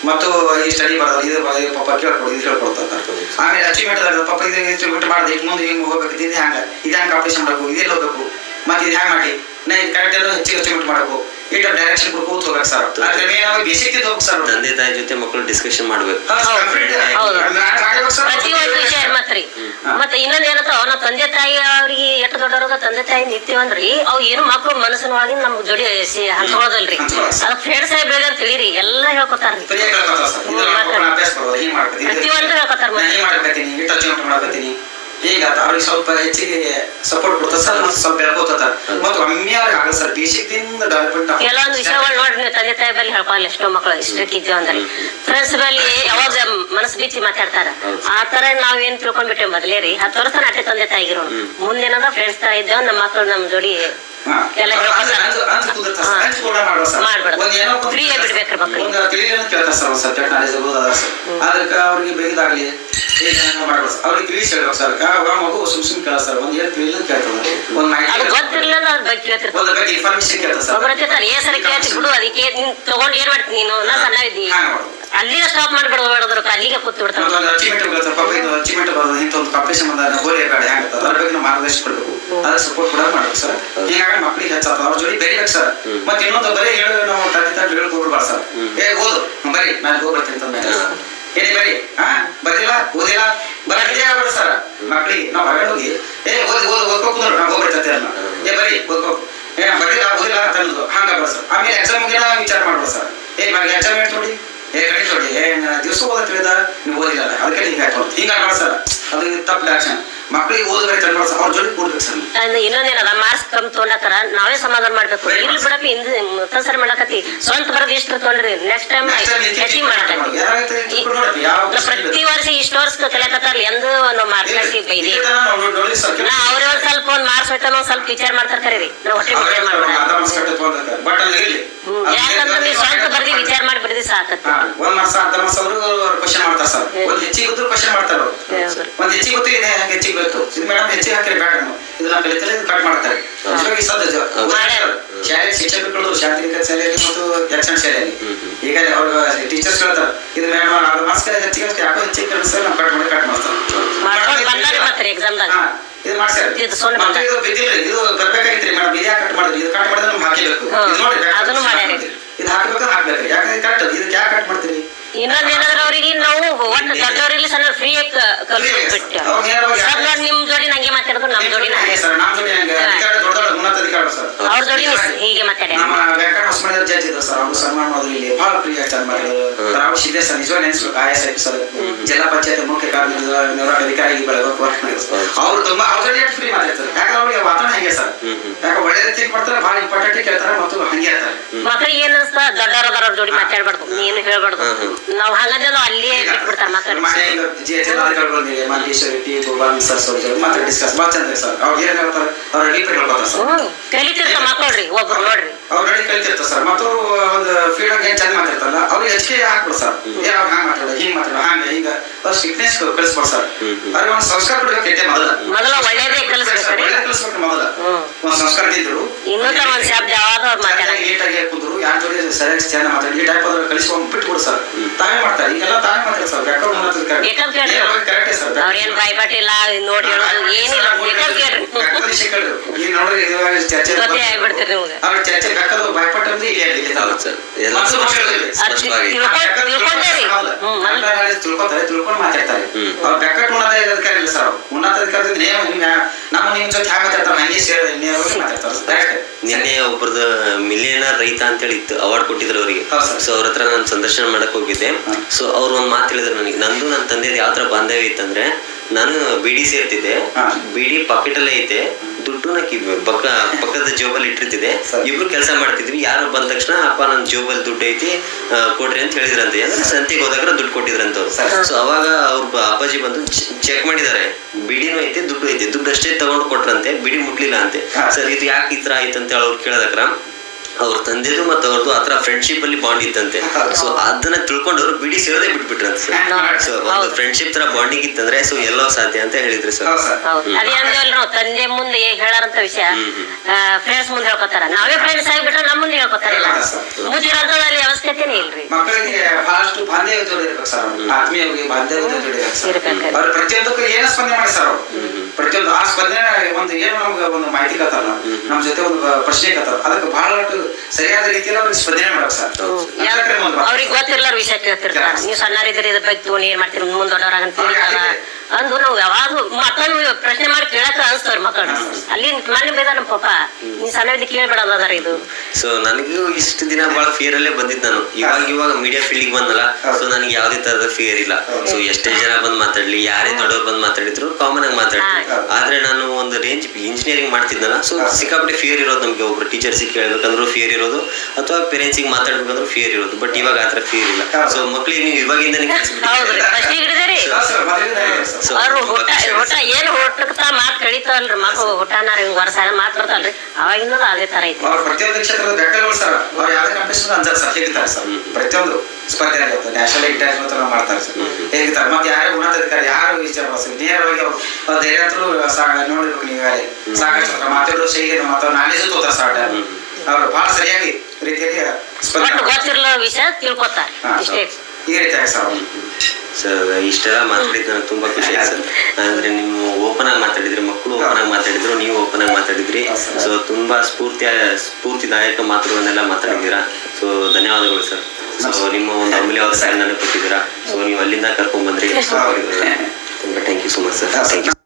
ಮತ್ತು ಈ ಸ್ಟಡಿ ಬರೋದು ಇದು ಪಾಪ ಕೇಳ್ಕೊಡು, ಇದು ಹೇಳ್ಕೊಡ್ತಾರೆ. ಆಮೇಲೆ ಅಚೀವ್ಮೆಂಟ್ ಪಾಪ ಇದು ಬಿಟ್ಟು ಮಾಡಿದೆ, ಈಗ ಮುಂದೆ ಹಿಂಗೆ ಹೋಗ್ಬೇಕು, ಇದು ಹ್ಯಾಂಗ ಆಪರೇಷನ್ ಮಾಡಬೇಕು, ಇದೆಲ್ಲ ಹೋಗ್ಬೇಕು, ಮತ್ತೆ ಇದು ಹ್ಯಾಂಗ ಮಾಡಿ ನಾ ಇದು ಕರೆಕ್ಟ್ ಎಲ್ಲ ಹೆಚ್ಚಿಗೆ ಅಚೀವ್ಮೆಂಟ್ ಮಾಡಬೇಕು. ಈ ಡೈರೆಕ್ಷನ್ ಕೂತ್ ಹೋಗ್ಬೇಕು ಸರ್. ಬೇಸಿಕ್ ಹೋಗ್ಬೇಕು ಸರ್. ತಂದೆ ತಾಯಿ ಜೊತೆ ಮಕ್ಕಳು ಡಿಸ್ಕಷನ್ ಮಾಡ್ಬೇಕು. ಪ್ರತಿಯೊಂದು ವಿಷಯ ಮತ್ರಿ. ಮತ್ತೆ ಇನ್ನೊಂದ್ ಏನಂತ ನಾವು ತಂದೆ ತಾಯಿ ಅವ್ರಿಗೆ ಎಷ್ಟು ದೊಡ್ಡವ್ರದ ತಂದೆ ತಾಯಿ ನಿತ್ಯವಂದ್ರಿ ಅವ್ ಏನು ಮಕ್ಳು ಮನಸ್ಸಿನೊಳಗಿ ನಮ್ ಜೋಡಿ ಹಂಚ್ಕೊಳ್ಳೋದಲ್ರಿ. ಅದ್ ಫ್ರೆಂಡ್ಸ್ ಆಗಿ ಬೆಳೆದ ಅಂತ ಹೇಳಿರಿ ಎಲ್ಲ ಹೇಳ್ಕೊತಾರ್ರಿ. ಪ್ರತಿಯೊಂದು ಹೇಳ್ಕೊತಾರ. ಈಗ ಅವ್ರಿಗೆ ಸ್ವಲ್ಪ ಹೆಚ್ಚಿಗೆ ಸಪೋರ್ಟ್ ಕೊಡ್ತಾರೆ ಸರ್, ಸ್ವಲ್ಪ ಹೇಳ್ಕೊತಾರೆ. ಮತ್ತು ಒಮ್ಮೆ ಅವ್ರಿಗೆ ಆಗಲ್ಲ ಸರ್, ಬೇಸಿಕ್ ದಿಂದ ಡೆವಲಪ್ಮೆಂಟ್. ಕೆಲವೊಂದು ವಿಷಯಗಳು ನೋಡ್ರಿ ನೀವು ತಂದೆ ತಾಯಿ ಬಲ್ಲಿ ಹೇಳ್ಕೊಳ್ಳಿ. ಎಷ್ಟೋ ಮಕ್ಕಳು ಇಷ್ಟಕ್ಕಿದ್ದೇವೆ ಅಂದ್ರೆ ಫ್ರೆಂಡ್ಸ್ ಬಲ್ಲಿ ಯಾವಾಗ ಮನಸ್ಸು ಬಿಚ್ಚಿ ಮಾತಾಡ್ತಾರ. ಆ ತರ ನಾವ್ ಏನ್ ತಿಳ್ಕೊಂಡ್ಬಿಟ್ಟೆ ಮೊದಲೇ ರೀ 10 ವರ್ಷ ನಾಟೆ ತಂದೆ ತಾಯಿಗಿರೋ ಮುಂದೇನದ ಫ್ರೆಂಡ್ಸ್ ತರ ಇದ್ದೇವೆ. ನಮ್ಮ ಮಕ್ಕಳು ನಮ್ ಜೋಡಿ ಎಲ್ಲ ಫ್ರೀ ಆಗಿ ಬಿಡ್ಬೇಕ್ರಿ ಮಕ್ಕಳಿಗೆ. ಅದಕ್ಕೆ ಅವ್ರಿಗೆ ಬೇಗದಾಗ್ಲಿ ಮಾಡ್ಬೋದು ಅವ್ರಿಗೆ ತಿಳಿಸಿ ಹೇಳ್ಬೇಕು ಸರ್. ಮಗು ಸುಮ್ ಕೇಳ ಸರ್, ಒಂದ್ ಏನ್ ತಿಳಿಲ್ಲ ಕೇಳ್ತದೆ, ಅದು ಗೊತ್ತಿರ್ಲಿಲ್ಲ ಅದ್ರ ಬಗ್ಗೆ ಕೇಳ್ತಿರ್ತಾರೆ. ಒಂದ್ರ ಬಗ್ಗೆ ಇನ್ಫಾರ್ಮೇಶನ್ ಕೇಳ್ತಾರೆ ಸರ್. ಏ ಸರಿ ಕೇಳ್ತಿ ಬಿಡು, ಅದಕ್ಕೆ ನೀನ್ ತಗೊಂಡ್ ಏನ್ ಮಾಡ್ತೀನಿ ನೀನು, ನಾ ಸಣ್ಣ ಇದ್ದಿ ಅಲ್ಲಿಗೆ ಸ್ಟಾಪ್ ಮಾಡ್ಬಿಡೋದ್ರ ಅಲ್ಲಿಗೆ ಕೂತ್ ಬಿಡ್ತಾರೆ. ಅಚೀವ್ಮೆಂಟ್ ಬರೋದು ಇಂಥ ಒಂದು ಕಾಂಪಿಟೇಷನ್ ಬಂದಾಗ ಗೋಲಿ ಬೇಡ ಹೆಂಗ ಅದ್ರ ಬಗ್ಗೆ ನಾವು ಮಾರ್ಗದರ್ಶನ ಕೊಡ್ಬೇಕು, ಅದ್ರ ಸಪೋರ್ಟ್ ಕೂಡ ಮಾಡ್ಬೇಕು ಸರ್. ಹೀಗಾಗಿ ಮಕ್ಳಿಗೆ ಹೆಚ್ಚಾಗ್ತದೆ, ಅವ್ರ ಜೋಡಿ ಬೆರಿಬೇಕು ಸರ್. ಮತ್ತೆ ಇನ್ನೊಂದು ಬರೀ ಹೇಳಿ ನಾವು ತಂದೆ ತಾಯಿ ಹೇಳ್ಕೊಡ್ಬಾರ್ದು ಸರ್. ಏ ಓದು ಬರೀ ನಾನು ಹೋಗ್ಬರ್ತೀನಿ ತಂದೆ ಏನೇ ಬರೀ ಬರಿಲ್ಲ ಓದಿಲ್ಲ ಬರೀ ಆಗ್ಬಿಡ ಸರ್. ಮಕ್ಳಿಗೆ ನಾವು ಹೊರಗಡೆ ಹೋಗಿ ಓದ್ಕೋದ್ರು ನಾವು ಹೋಗ್ಬಿಡ್ತೈತೆ ಅಲ್ಲ, ಏ ಬರೀ ಓದ್ಕೋ, ಬರೀಲ್ಲ ಓದಿಲ್ಲ ಅಂತ ಅನ್ನೋದು ಹಂಗ ಬರ ಸರ್. ಆಮೇಲೆ ಎಕ್ಸಾಮ್ ಮುಗಿಲ್ಲ ವಿಚಾರ ಮಾಡ್ಬೋದು ಸರ್. ಎಕ್ಸಾಮ್ ಹೇಳ್ ನೋಡಿ, ಗಣಿತ ನೋಡಿ, ದಿವಸ ಓದ ತಿಳಿದ ನೀವು ಓದಿಲ್ಲ ಅದಕ್ಕೆ ಹಿಂಗೆ ಹಾಕೋದು ಹಿಂಗ ಮಾಡ ಸರ್. ಅದು ತಪ್ಪು ಆಕ್ಷನ್. ಮಕ್ಕಳಿಗೆ ಓದ್ಬೇಕು ತಂದ್ಬಿಡ ಸರ್, ಅವ್ರ ಜೋಡಿ ಕೂಡ್ಬೇಕು ಸರ್. ಇನ್ನೊಂದೇನದ ಮಾರ್ಕ್ಸ್ ಕಮ್ಮಿ ತೊಗೊಂಡಾಕರ ನಾವೇ ಸಮಾಧಾನ ಮಾಡ್ಬೇಕು. ಇಲ್ಲಿ ಬಿಡಪ್ಪ ಹಿಂದೆ ಸರಿ ಮಾಡಕತ್ತಿ ಸ್ವಂತ ಬರೋದು ಇಷ್ಟು ತೊಗೊಂಡ್ರಿ ನೆಕ್ಸ್ಟ್ ಟೈಮ್ ಹೆಚ್ಚಿಗೆ ಮಾಡಕತ್ತಿ. ಪ್ರತಿ ವರ್ಷ ಇಷ್ಟು ವರ್ಷ ಕಲಿಯಕತ್ತಾರ ಎಂದು ನಾವು ಮಾರ್ಕ್ಸ್ ಬೈದಿ ನಾ ಅವ್ರ ಒಂದ್ ಸ್ವಲ್ಪ ಒಂದ್ ಮಾರ್ಕ್ಸ್ ಹೋಯ್ತಾನ ಒಂದ್ ಸ್ವಲ್ಪ ವಿಚಾರ ಮಾಡ್ತಾರ ಕರೀರಿ. ನಾವು ಹೊಟ್ಟೆ ವಿಚಾರ ಮಾಡ್ಬೇಡ, ಯಾಕಂದ್ರೆ ನೀವು ಸ್ವಂತ ಬರ್ದಿ ವಿಚಾರ ಮಾಡಿ ಬರ್ದಿ ಸಾಕತ್ತ. ಒಂದ್ ಮಾರ್ಕ್ಸ್ ಅರ್ಧ ಮಾರ್ಕ್ಸ್ ಅವರು ಕ್ವಶನ್ ಮಾಡ್ತಾರ ಸರ್. ಒಂದ್ ಹೆಚ್ಚಿಗೆ ಗೊತ್ತು ಕ್ವಶನ್ ಮಾಡ್ತಾರ, ಒಂದ್ ಹೆಚ್ಚಿಗೆ ಗೊತ್ತು ಹೆಚ್ಚಿಗೆ ಗೊತ್ತು ಇದು ಮೇಡಮ್ ಹೆಚ್ಚಿಗೆ ಹಾಕಿರಿ ಬೇಡ ಇದನ್ನ ಕಲಿತಲ್ಲ ಇದು ಕಟ್ ಮಾಡ್ತಾರೆ. ಶಾಲೆ ಶಿಕ್ಷಕರು ಶಾಂತಿಕ ಶಾಲೆಯಲ್ಲಿ ಮತ್ತು ಯಕ್ಷಣ ಶಾಲೆಯಲ್ಲಿ ಈಗ ಅವ್ರ ಟೀಚರ್ಸ್ ಹೇಳ್ತಾರೆ ಇದು ಮೇಡಮ್ ಅದು ಮಾರ್ಕ್ಸ್ ಹೆಚ್ಚಿಗೆ ಯಾಕೋ ಹೆಚ್ಚಿಗೆ ಕಳಿಸ್ತಾರೆ ನಾವು ಕಟ್ ಮಾಡ್ತಾರೆ ಎಕ್ಸಾಮ್ದಾಗ ಇದು ಮಾಡ್ಸ್ಯಾರ. ಇದು ಬಿದ್ದಿಲ್ರಿ, ಇದು ಬರ್ಬೇಕಾಗಿತ್ರಿ ಮೇಡಮ್, ಇದು ಯಾಕೆ ಕಟ್ ಮಾಡಿದ್ರಿ, ಇದು ಕಟ್ ಮಾಡಿದ್ರೆ ನಮ್ಗೆ ಹಾಕಿಬೇಕು, ಇದು ನೋಡಿ ಇದು ಹಾಕ್ಬೇಕು ಹಾಕ್ಬೇಕ್ರಿ. ಯಾಕಂದ್ರೆ ಕಟ್ ಇದಕ್ಕೆ ಯಾಕೆ ಕಟ್ ಮಾಡ್ತೀರಿ? ಇನ್ನೊಂದ್ ಏನಾದ್ರೆ ಅವ್ರಿಗೆ ನಾವು ಒಟ್ಟು ದೊಡ್ಡವ್ರಲ್ಲಿ ಸಣ್ಣ ಫ್ರೀ ಕಲ್ಸ್ಬಿಟ್ಟು ನಿಮ್ ಜೋಡಿ ನಂಗೆ ಮಾತಾಡೋದು ನಮ್ ಜೋಡಿ ಅವ್ರ ಜೋಡಿ ಹೀಗೆ ಮಾತಾಡ. ನಮ್ಮ ವ್ಯಾಕರಣ ಹೊಸಮನೆ ಜಡ್ಜ್ ಇದ್ರು ಸರ್, ಅವ್ರು ಸನ್ಮಾನ ಮಾಡೋದು ಇಲ್ಲಿ ಬಹಳ ಫ್ರೀ ಆಗಿ ಮಾಡಿದ್ರು. ರಾವ್ ಶಿದೆ ಸರ್ ನಿಜವಾಗಿ ನೆನೆಸ್ಬೇಕು. IAS ಆಫೀಸರ್ ಜಿಲ್ಲಾ ಪಂಚಾಯತ್ ಮುಖ್ಯ ಕಾರ್ಯನಿರ್ವಾಹಕಾಧಿಕಾರಿ ವರ್ಕ್ ಮಾಡಿದ್ರು. ಅವ್ರು ತುಂಬಾ ಅವ್ರ ಜೊತೆ ಫ್ರೀ ಮಾತಾಡ್ತಾರೆ. ಯಾಕಂದ್ರೆ ಅವ್ರಿಗೆ ವಾತಾವರಣ ಹಂಗೆ ಸರ್, ಯಾಕೆ ಒಳ್ಳೆ ಥಿಂಕ್ ಮಾಡ್ತಾರೆ, ಬಹಳ ಇಂಪಾರ್ಟೆಂಟ್ ಕೇಳ್ತಾರೆ ಮತ್ತು ಹಂಗೆ ಇರ್ತಾರೆ. ಮಕ್ಳಿಗೆ ಏನ್ ಅನ್ಸ್ತಾ ದೊಡ್ಡವ್ರ ಜೋಡಿ ಮಾತಾಡ್ಬಾರ್ದು, ನೀನು ಹೇಳ್ಬಾರ್ದು. ನಾವ್ ಹಂಗಂದ್ರೆ ನಾವು ಅಲ್ಲಿಯೇ ಬಿಟ್ಬಿಡ್ತಾರ ಮಕ್ಕಳು. ಕಲಿತಿರ್ತಾರ ಮಕ್ಕಳ್ರಿ ಒಬ್ರು ನೋಡ್ರಿ. ಅವ್ರು ಹೇಳಿ ಕಲಿತಿರ್ತಾರೆ ಸರ್. ಮತ್ತು ಒಂದು ಫೀಲ್ಡ್ ಏನ್ ಚಂದ ಮಾತಾಡ್ತಾರಲ್ಲ ಅವ್ರಿಗೆ ಹೆಚ್ಚಿಗೆ ಹಾಕ್ಬಿಡು ಸರ್. ಯಾವ ಹಂಗ ಮಾತಾಡ ಹಿಂಗ್ ಮಾತಾಡ ಹಂಗ ಈಗ ಅವ್ರ ಸ್ಟ್ರಿಕ್ಟ್ನೆಸ್ ಕಲಿಸ್ಬೋದು ಸರ್. ಅವ್ರಿಗೆ ಒಂದು ಸಂಸ್ಕಾರ ಕೊಡ್ಬೇಕೈತೆ ಮೊದಲ ಒಳ್ಳೇದೇ ಕಲಿಸ್ಬೇಕು. ಒಳ್ಳೆ ಕಲಿಸ್ಬೇಕು ಮೊದಲ. ಒಂದು ಸಂಸ್ಕಾರ ಇದ್ರು ಇನ್ನೊಂದ್ ಶಬ್ದ ಯಾವ್ದವ್ರು ಮಾತಾಡ ನೀಟಾಗಿ ಕುಂದ್ರು ಯಾರ ಜೊತೆ ಸರಿಯಾಗಿ ಚೆನ್ನಾಗಿ ಮಾತಾಡಿ ಈ ಟೈಪ್ ಅದ್ರ ಕಲಿಸ್ಕೊಂಡು ಬಿಟ್ಬಿಡು ಸರ್. ತಾವೇ ಮಾಡ್ತಾರೆ ಈಗೆಲ್ಲ ತಾವೇ ಮಾಡ್ತಾರೆ ಸರ್. ಕರೆಕ್ಟೇ ಸರ್. ಅವ್ರೇನ್ ಭಯಪಟ್ಟಿಲ್ಲ ನೋಡಿ ಹೇಳೋದು ಏನಿಲ್ಲ. ಈಗ ನೋಡ್ರಿ ಚರ್ಚೆ ಗೊತ್ತೇ ಆಗ್ಬಿಡ್ತೀರಿ ನಿಮ್ಗೆ. ಅವ್ರ ಚರ್ಚೆ ಬೇಕಾದ್ರು ಭಯಪಟ್ಟಂದ್ರೆ ತಿಳ್ಕೊಂಡು ಮಾತಾಡ್ತಾರೆ. ಅವ್ರು ಬೆಕ್ಕಟ್ಟು ಉನ್ನತ ಅಧಿಕಾರಿ ಇಲ್ಲ ಸರ್. ಉನ್ನತ ಅಧಿಕಾರದಿಂದ ನಮ್ಮ ನಿಮ್ ಜೊತೆ ಹ್ಯಾ ಮಾತಾಡ್ತಾರೆ ಹಂಗೆ ಮಾತಾಡ್ತಾರೆ. ನಿನ್ನೆ ಒಬ್ಬರದ ಮಿಲಿಯನರ್ ರೈತ ಅಂತೇಳಿ ಇತ್ತು, ಅವಾರ್ಡ್ ಕೊಟ್ಟಿದ್ರು ಅವರಿಗೆ. ಸೊ ಅವ್ರ ಹತ್ರ ನಾನು ಸಂದರ್ಶನ ಮಾಡಕ್ ಹೋಗಿದ್ದೆ. ಸೊ ಅವ್ರು ಒಂದ್ ಮಾತು ಹೇಳಿದ್ರು ನನಗೆ, ನಂದು ನನ್ನ ತಂದೆದು ಯಾವ ತರ ಬಾಂಧವ್ಯ ಇತ್ತಂದ್ರೆ, ನಾನು ಬಿಡಿ ಸೇರ್ತಿದ್ದೆ, ಬಿಡಿ ಪಾಕೆಟ್ ಅಲ್ಲೇ ಐತೆ, ದುಡ್ಡು ಪಕ್ಕದ ಜೋಬಲ್ಲಿ ಇಟ್ಟಿರ್ತಿದೆ, ಇಬ್ರು ಕೆಲಸ ಮಾಡ್ತಿದ್ವಿ. ಯಾರು ಬಂದ ತಕ್ಷಣ ಅಪ್ಪ ನನ್ನ ಜೋಬಲ್ಲಿ ದುಡ್ಡು ಐತಿ ಕೊಡ್ರಿ ಅಂತ ಹೇಳಿದ್ರಂತೆ. ಅಂದ್ರೆ ಸಂತೆಗೆ ಹೋದಾಗ ದುಡ್ಡು ಕೊಟ್ಟಿದ್ರಂತ ಅವ್ರು. ಸೊ ಅವಾಗ ಅವ್ರ ಅಪ್ಪಾಜಿ ಬಂದು ಚೆಕ್ ಮಾಡಿದ್ದಾರೆ, ಬಿಡಿನೂ ಐತೆ ದುಡ್ಡು ಐತೆ, ದುಡ್ಡು ಅಷ್ಟೇ ತಗೊಂಡು ಕೊಟ್ರಂತೆ, ಬಿಡಿ ಮುಟ್ಲಿಲ್ಲ ಅಂತೆ. ಸರ್ ಇದು ಯಾಕೆ ಈ ತರ ಆಯ್ತು ಅಂತ ಹೇಳಿ ಅವ್ರು ಕೇಳದಕ್ರ ಅವ್ರ ತಂದೆದು ಮತ್ತು ಅವ್ರದ್ದು ಆತರ ಫ್ರೆಂಡ್ಶಿಪ್ ಅಲ್ಲಿ ಬಾಂಡ್ ಇತ್ತಂತೆ. ಸೊ ಅದನ್ನ ತಿಳ್ಕೊಂಡು ಅವ್ರು ಬಿಡಿ ಸೇರೋದೇ ಬಿಟ್ಬಿಟ್ರಂತೆ ಸರ್. ಸೊ ಒಂದು ಫ್ರೆಂಡ್ಶಿಪ್ ತರ ಬಾಂಡಿಂಗ್ ಇತ್ತಂದ್ರೆ ಸೊ ಎಲ್ಲೋ ಸಾಧ್ಯ ಅಂತ ಹೇಳಿದ್ರು ಸರ್. ಅದೇ ಅಂದ್ವಲ್ರಿ ನಾವು ತಂದೆ ಮುಂದೆ ಹೇಳಾರಂತ ವಿಷಯ ಫ್ರೆಂಡ್ಸ್ ಮುಂದೆ ಹೇಳ್ಕೊತಾರ. ನಾವೇ ಫ್ರೆಂಡ್ಸ್ ಆಗಿಬಿಟ್ರೆ ನಮ್ಮ ಮುಂದೆ ಹೇಳ್ಕೊತಾರಿಲ್ಲ. ಮುಚ್ಚಿರೋದ್ರಲ್ಲಿ ಅವಶ್ಯಕತೆನೇ ಇಲ್ರಿ. ಮಕ್ಕಳಿಗೆ ಬಹಳಷ್ಟು ಬಾಂಧವ್ಯ ಜೋಡಿ ಇರ್ಬೇಕು ಸರ್. ಆತ್ಮೀಯವಾಗಿ ಬಾಂಧವ್ಯ ಜೋಡಿ ಇರ್ಬೇಕು. ಅವ್ರ ಪ್ರತಿಯೊಂದಕ್ಕೂ ಏನ ಸ್ಪಂದನೆ ಮಾಡಿ ಸರ್. ಪ್ರತಿಯೊಂದು ಆ ಸ್ಪಂದನೆ ಒಂದು ಏನು ನಮ್ಗೆ ಒಂದು ಮಾಹಿತಿ ಕತ್ತಲ್ಲ, ನಮ್ಮ ಜೊತೆ ಒಂದು ಪ್ರಶ್ನೆ ಕತ್ತಲ್ಲ, ಅದಕ್ಕೆ ಬಹಳ ಸರಿಯಾದ ರೀತಿಯಲ್ಲಿ ಅವ್ರಿಗೆ ಸ್ಪಂದನೆ ಮಾಡ್ಬೇಕು ಸರ್. ಅವ್ರಿಗೆ ಗೊತ್ತಿರ್ಲಾರ ವಿಷಯ ಕೇಳ್ತಿರ್ತಾರ. ನೀವು ಸಣ್ಣರಿದ್ರೆ ಇದ್ರ ಬಗ್ಗೆ ತಗೊಂಡು ಏನ್ ಮಾಡ್ತೀರಿ ಮುಂದೆ ದೊಡ್ಡವರಾಗಂತ ಅಂದು ನಾವು ಯಾವಾಗ ಮಕ್ಕಳು ಪ್ರಶ್ನೆ ಮಾಡಿ ಕೇಳಕ ಅನ್ಸ್ತವ್ರಿ ಮಕ್ಕಳು. ಅಲ್ಲಿ ಮನೆ ಬೇದ ನಮ್ಮ ಪಾಪ ನೀನ್ ಸಣ್ಣದ ಕೇಳ್ಬೇಡದಾರ ಇದು. ಸೊ ನನಗೂ ಇಷ್ಟು ದಿನ ಬಹಳ ಫಿಯರ್ ಅಲ್ಲೇ ಬಂದಿದ್ದು ನಾನು. ಇವಾಗ ಮೀಡಿಯಾ ಫೀಲ್ಡಿಗೆ ಬಂದಲ್ಲ, ಸೊ ನನಗೆ ಯಾವ್ದೇ ತರದ ಫಿಯರ್ ಇಲ್ಲ. ಸೊ ಎಷ್ಟೇ ಜನ ಬಂದ್ ಮಾತಾಡ್ಲಿ, ಯಾರೇ ದೊಡ್ಡವ್ರು ಬಂದ್ ಮಾತಾಡಿದ್ರು ಕಾಮನ್ ಆಗಿ ಮಾತಾಡ್ತೀನಿ. ಆದ್ರೆ ನಾನು ಒಂದು ರೇಂಜ್ ಇಂಜಿನಿಯರಿಂಗ್ ಮಾಡ್ತಿದ್ನಲ್ಲ, ಸೊ ಸಿಕ್ಕಾಪಟ್ಟೆ ಫಿಯರ್ ಇರೋದು ನಮ್ಗೆ. ಒಬ್ರು ಟೀಚರ್ಸಿಗೆ ಕೇಳ್ಬೇಕಂದ್ರೂ ಫಿಯರ್ ಇರೋದು, ಅಥವಾ ಪೇರೆಂಟ್ಸಿಗೆ ಮಾತಾಡ್ಬೇಕಂದ್ರೂ ಫಿಯರ್ ಇರೋದು. ಬಟ್ ಇವಾಗ ಆತರ ಫಿಯರ್ ಇಲ್ಲ. ಸೊ ಮಕ್ಳಿಗೆ ನೀವು ಇವಾಗಿಂದ ಅವ್ರು ಊಟ ಏನ್ ಊಟಕ್ಕ ಮಾತ್ ಕಳಿತಾವಲ್ರಿ ಮಕ್ಕಳು. ಊಟನಾರ ಹಿಂಗ್ ವರ್ಷ ಮಾತ್ ಬರ್ತಾವಲ್ರಿ, ಅವಾಗಿಂದ ಅದೇ ತರ ಐತಿ. ಪ್ರತಿಯೊಂದು ಕ್ಷೇತ್ರದ ಬೆಕ್ಕಗಳು ಸರ್. ಅವ್ರು ಯಾವ್ದೇ ಕಾಂಪಿಟೇಷನ್ ಅಂತಾರೆ ಸರ್, ಹೇಗಿರ್ತಾರೆ ಸರ್. ಪ್ರತಿಯೊಂದು ಸ್ಪರ್ಧೆ ಆಗುತ್ತೆ, ನ್ಯಾಷನಲ್ ಇಂಟರ್ನ್ಯಾಷನಲ್ ಮಾಡ್ತಾರೆ ಸರ್, ಹೇಗಿರ್ತಾರೆ. ಮತ್ತೆ ಯಾರು ಉನ್ನತ ಅಧಿಕಾರಿ ಯಾರು ವಿಚಾರ ನೇರವಾಗಿ ಅವ್ರು ಧೈರ್ಯಂತರೂ ನೋಡಿರ್ಬೇಕು. ನೀವೇ ಸಾಕಷ್ಟು ಮಾತಾಡೋ ಶೈಲಿ ಮತ್ತು ನಾಲೆಜ್ ತೋತಾರ ಸರ್. ಅವ್ರು ಬಹಳ ಸರಿಯಾಗಿ ರೀತಿಯಲ್ಲಿ ಗೊತ್ತಿರಲ್ಲ ವಿಷಯ ತಿಳ್ಕೊತಾರೆ. ಈ ರೀತಿಯಾಗಿ ಸರ್. ಸರ್ ಇಷ್ಟೆಲ್ಲ ಮಾತಾಡಿದ್ದು ನನಗೆ ತುಂಬಾ ಖುಷಿ ಆಯ್ತು ಸರ್. ಅಂದ್ರೆ ನೀವು ಓಪನ್ ಆಗಿ ಮಾತಾಡಿದ್ರಿ, ಮಕ್ಕಳು ಓಪನ್ ಆಗಿ ಮಾತಾಡಿದ್ರು, ನೀವು ಓಪನ್ ಆಗಿ ಮಾತಾಡಿದ್ರಿ. ಸೊ ತುಂಬಾ ಸ್ಫೂರ್ತಿದಾಯಕ ಮಾತುಗಳನ್ನೆಲ್ಲ ಮಾತಾಡಿದ್ದೀರಾ. ಸೊ ಧನ್ಯವಾದಗಳು ಸರ್. ಸೊ ನಿಮ್ಮ ಒಂದು ಅಮೂಲ್ಯವಾದ ಸಾಲ ನನಗೆ ಕೊಟ್ಟಿದ್ದೀರಾ. ಸೊ ನೀವು ಅಲ್ಲಿಂದ ಕರ್ಕೊಂಡ್ ಬಂದ್ರಿ. ತುಂಬಾ thank you so much sir. Thank you.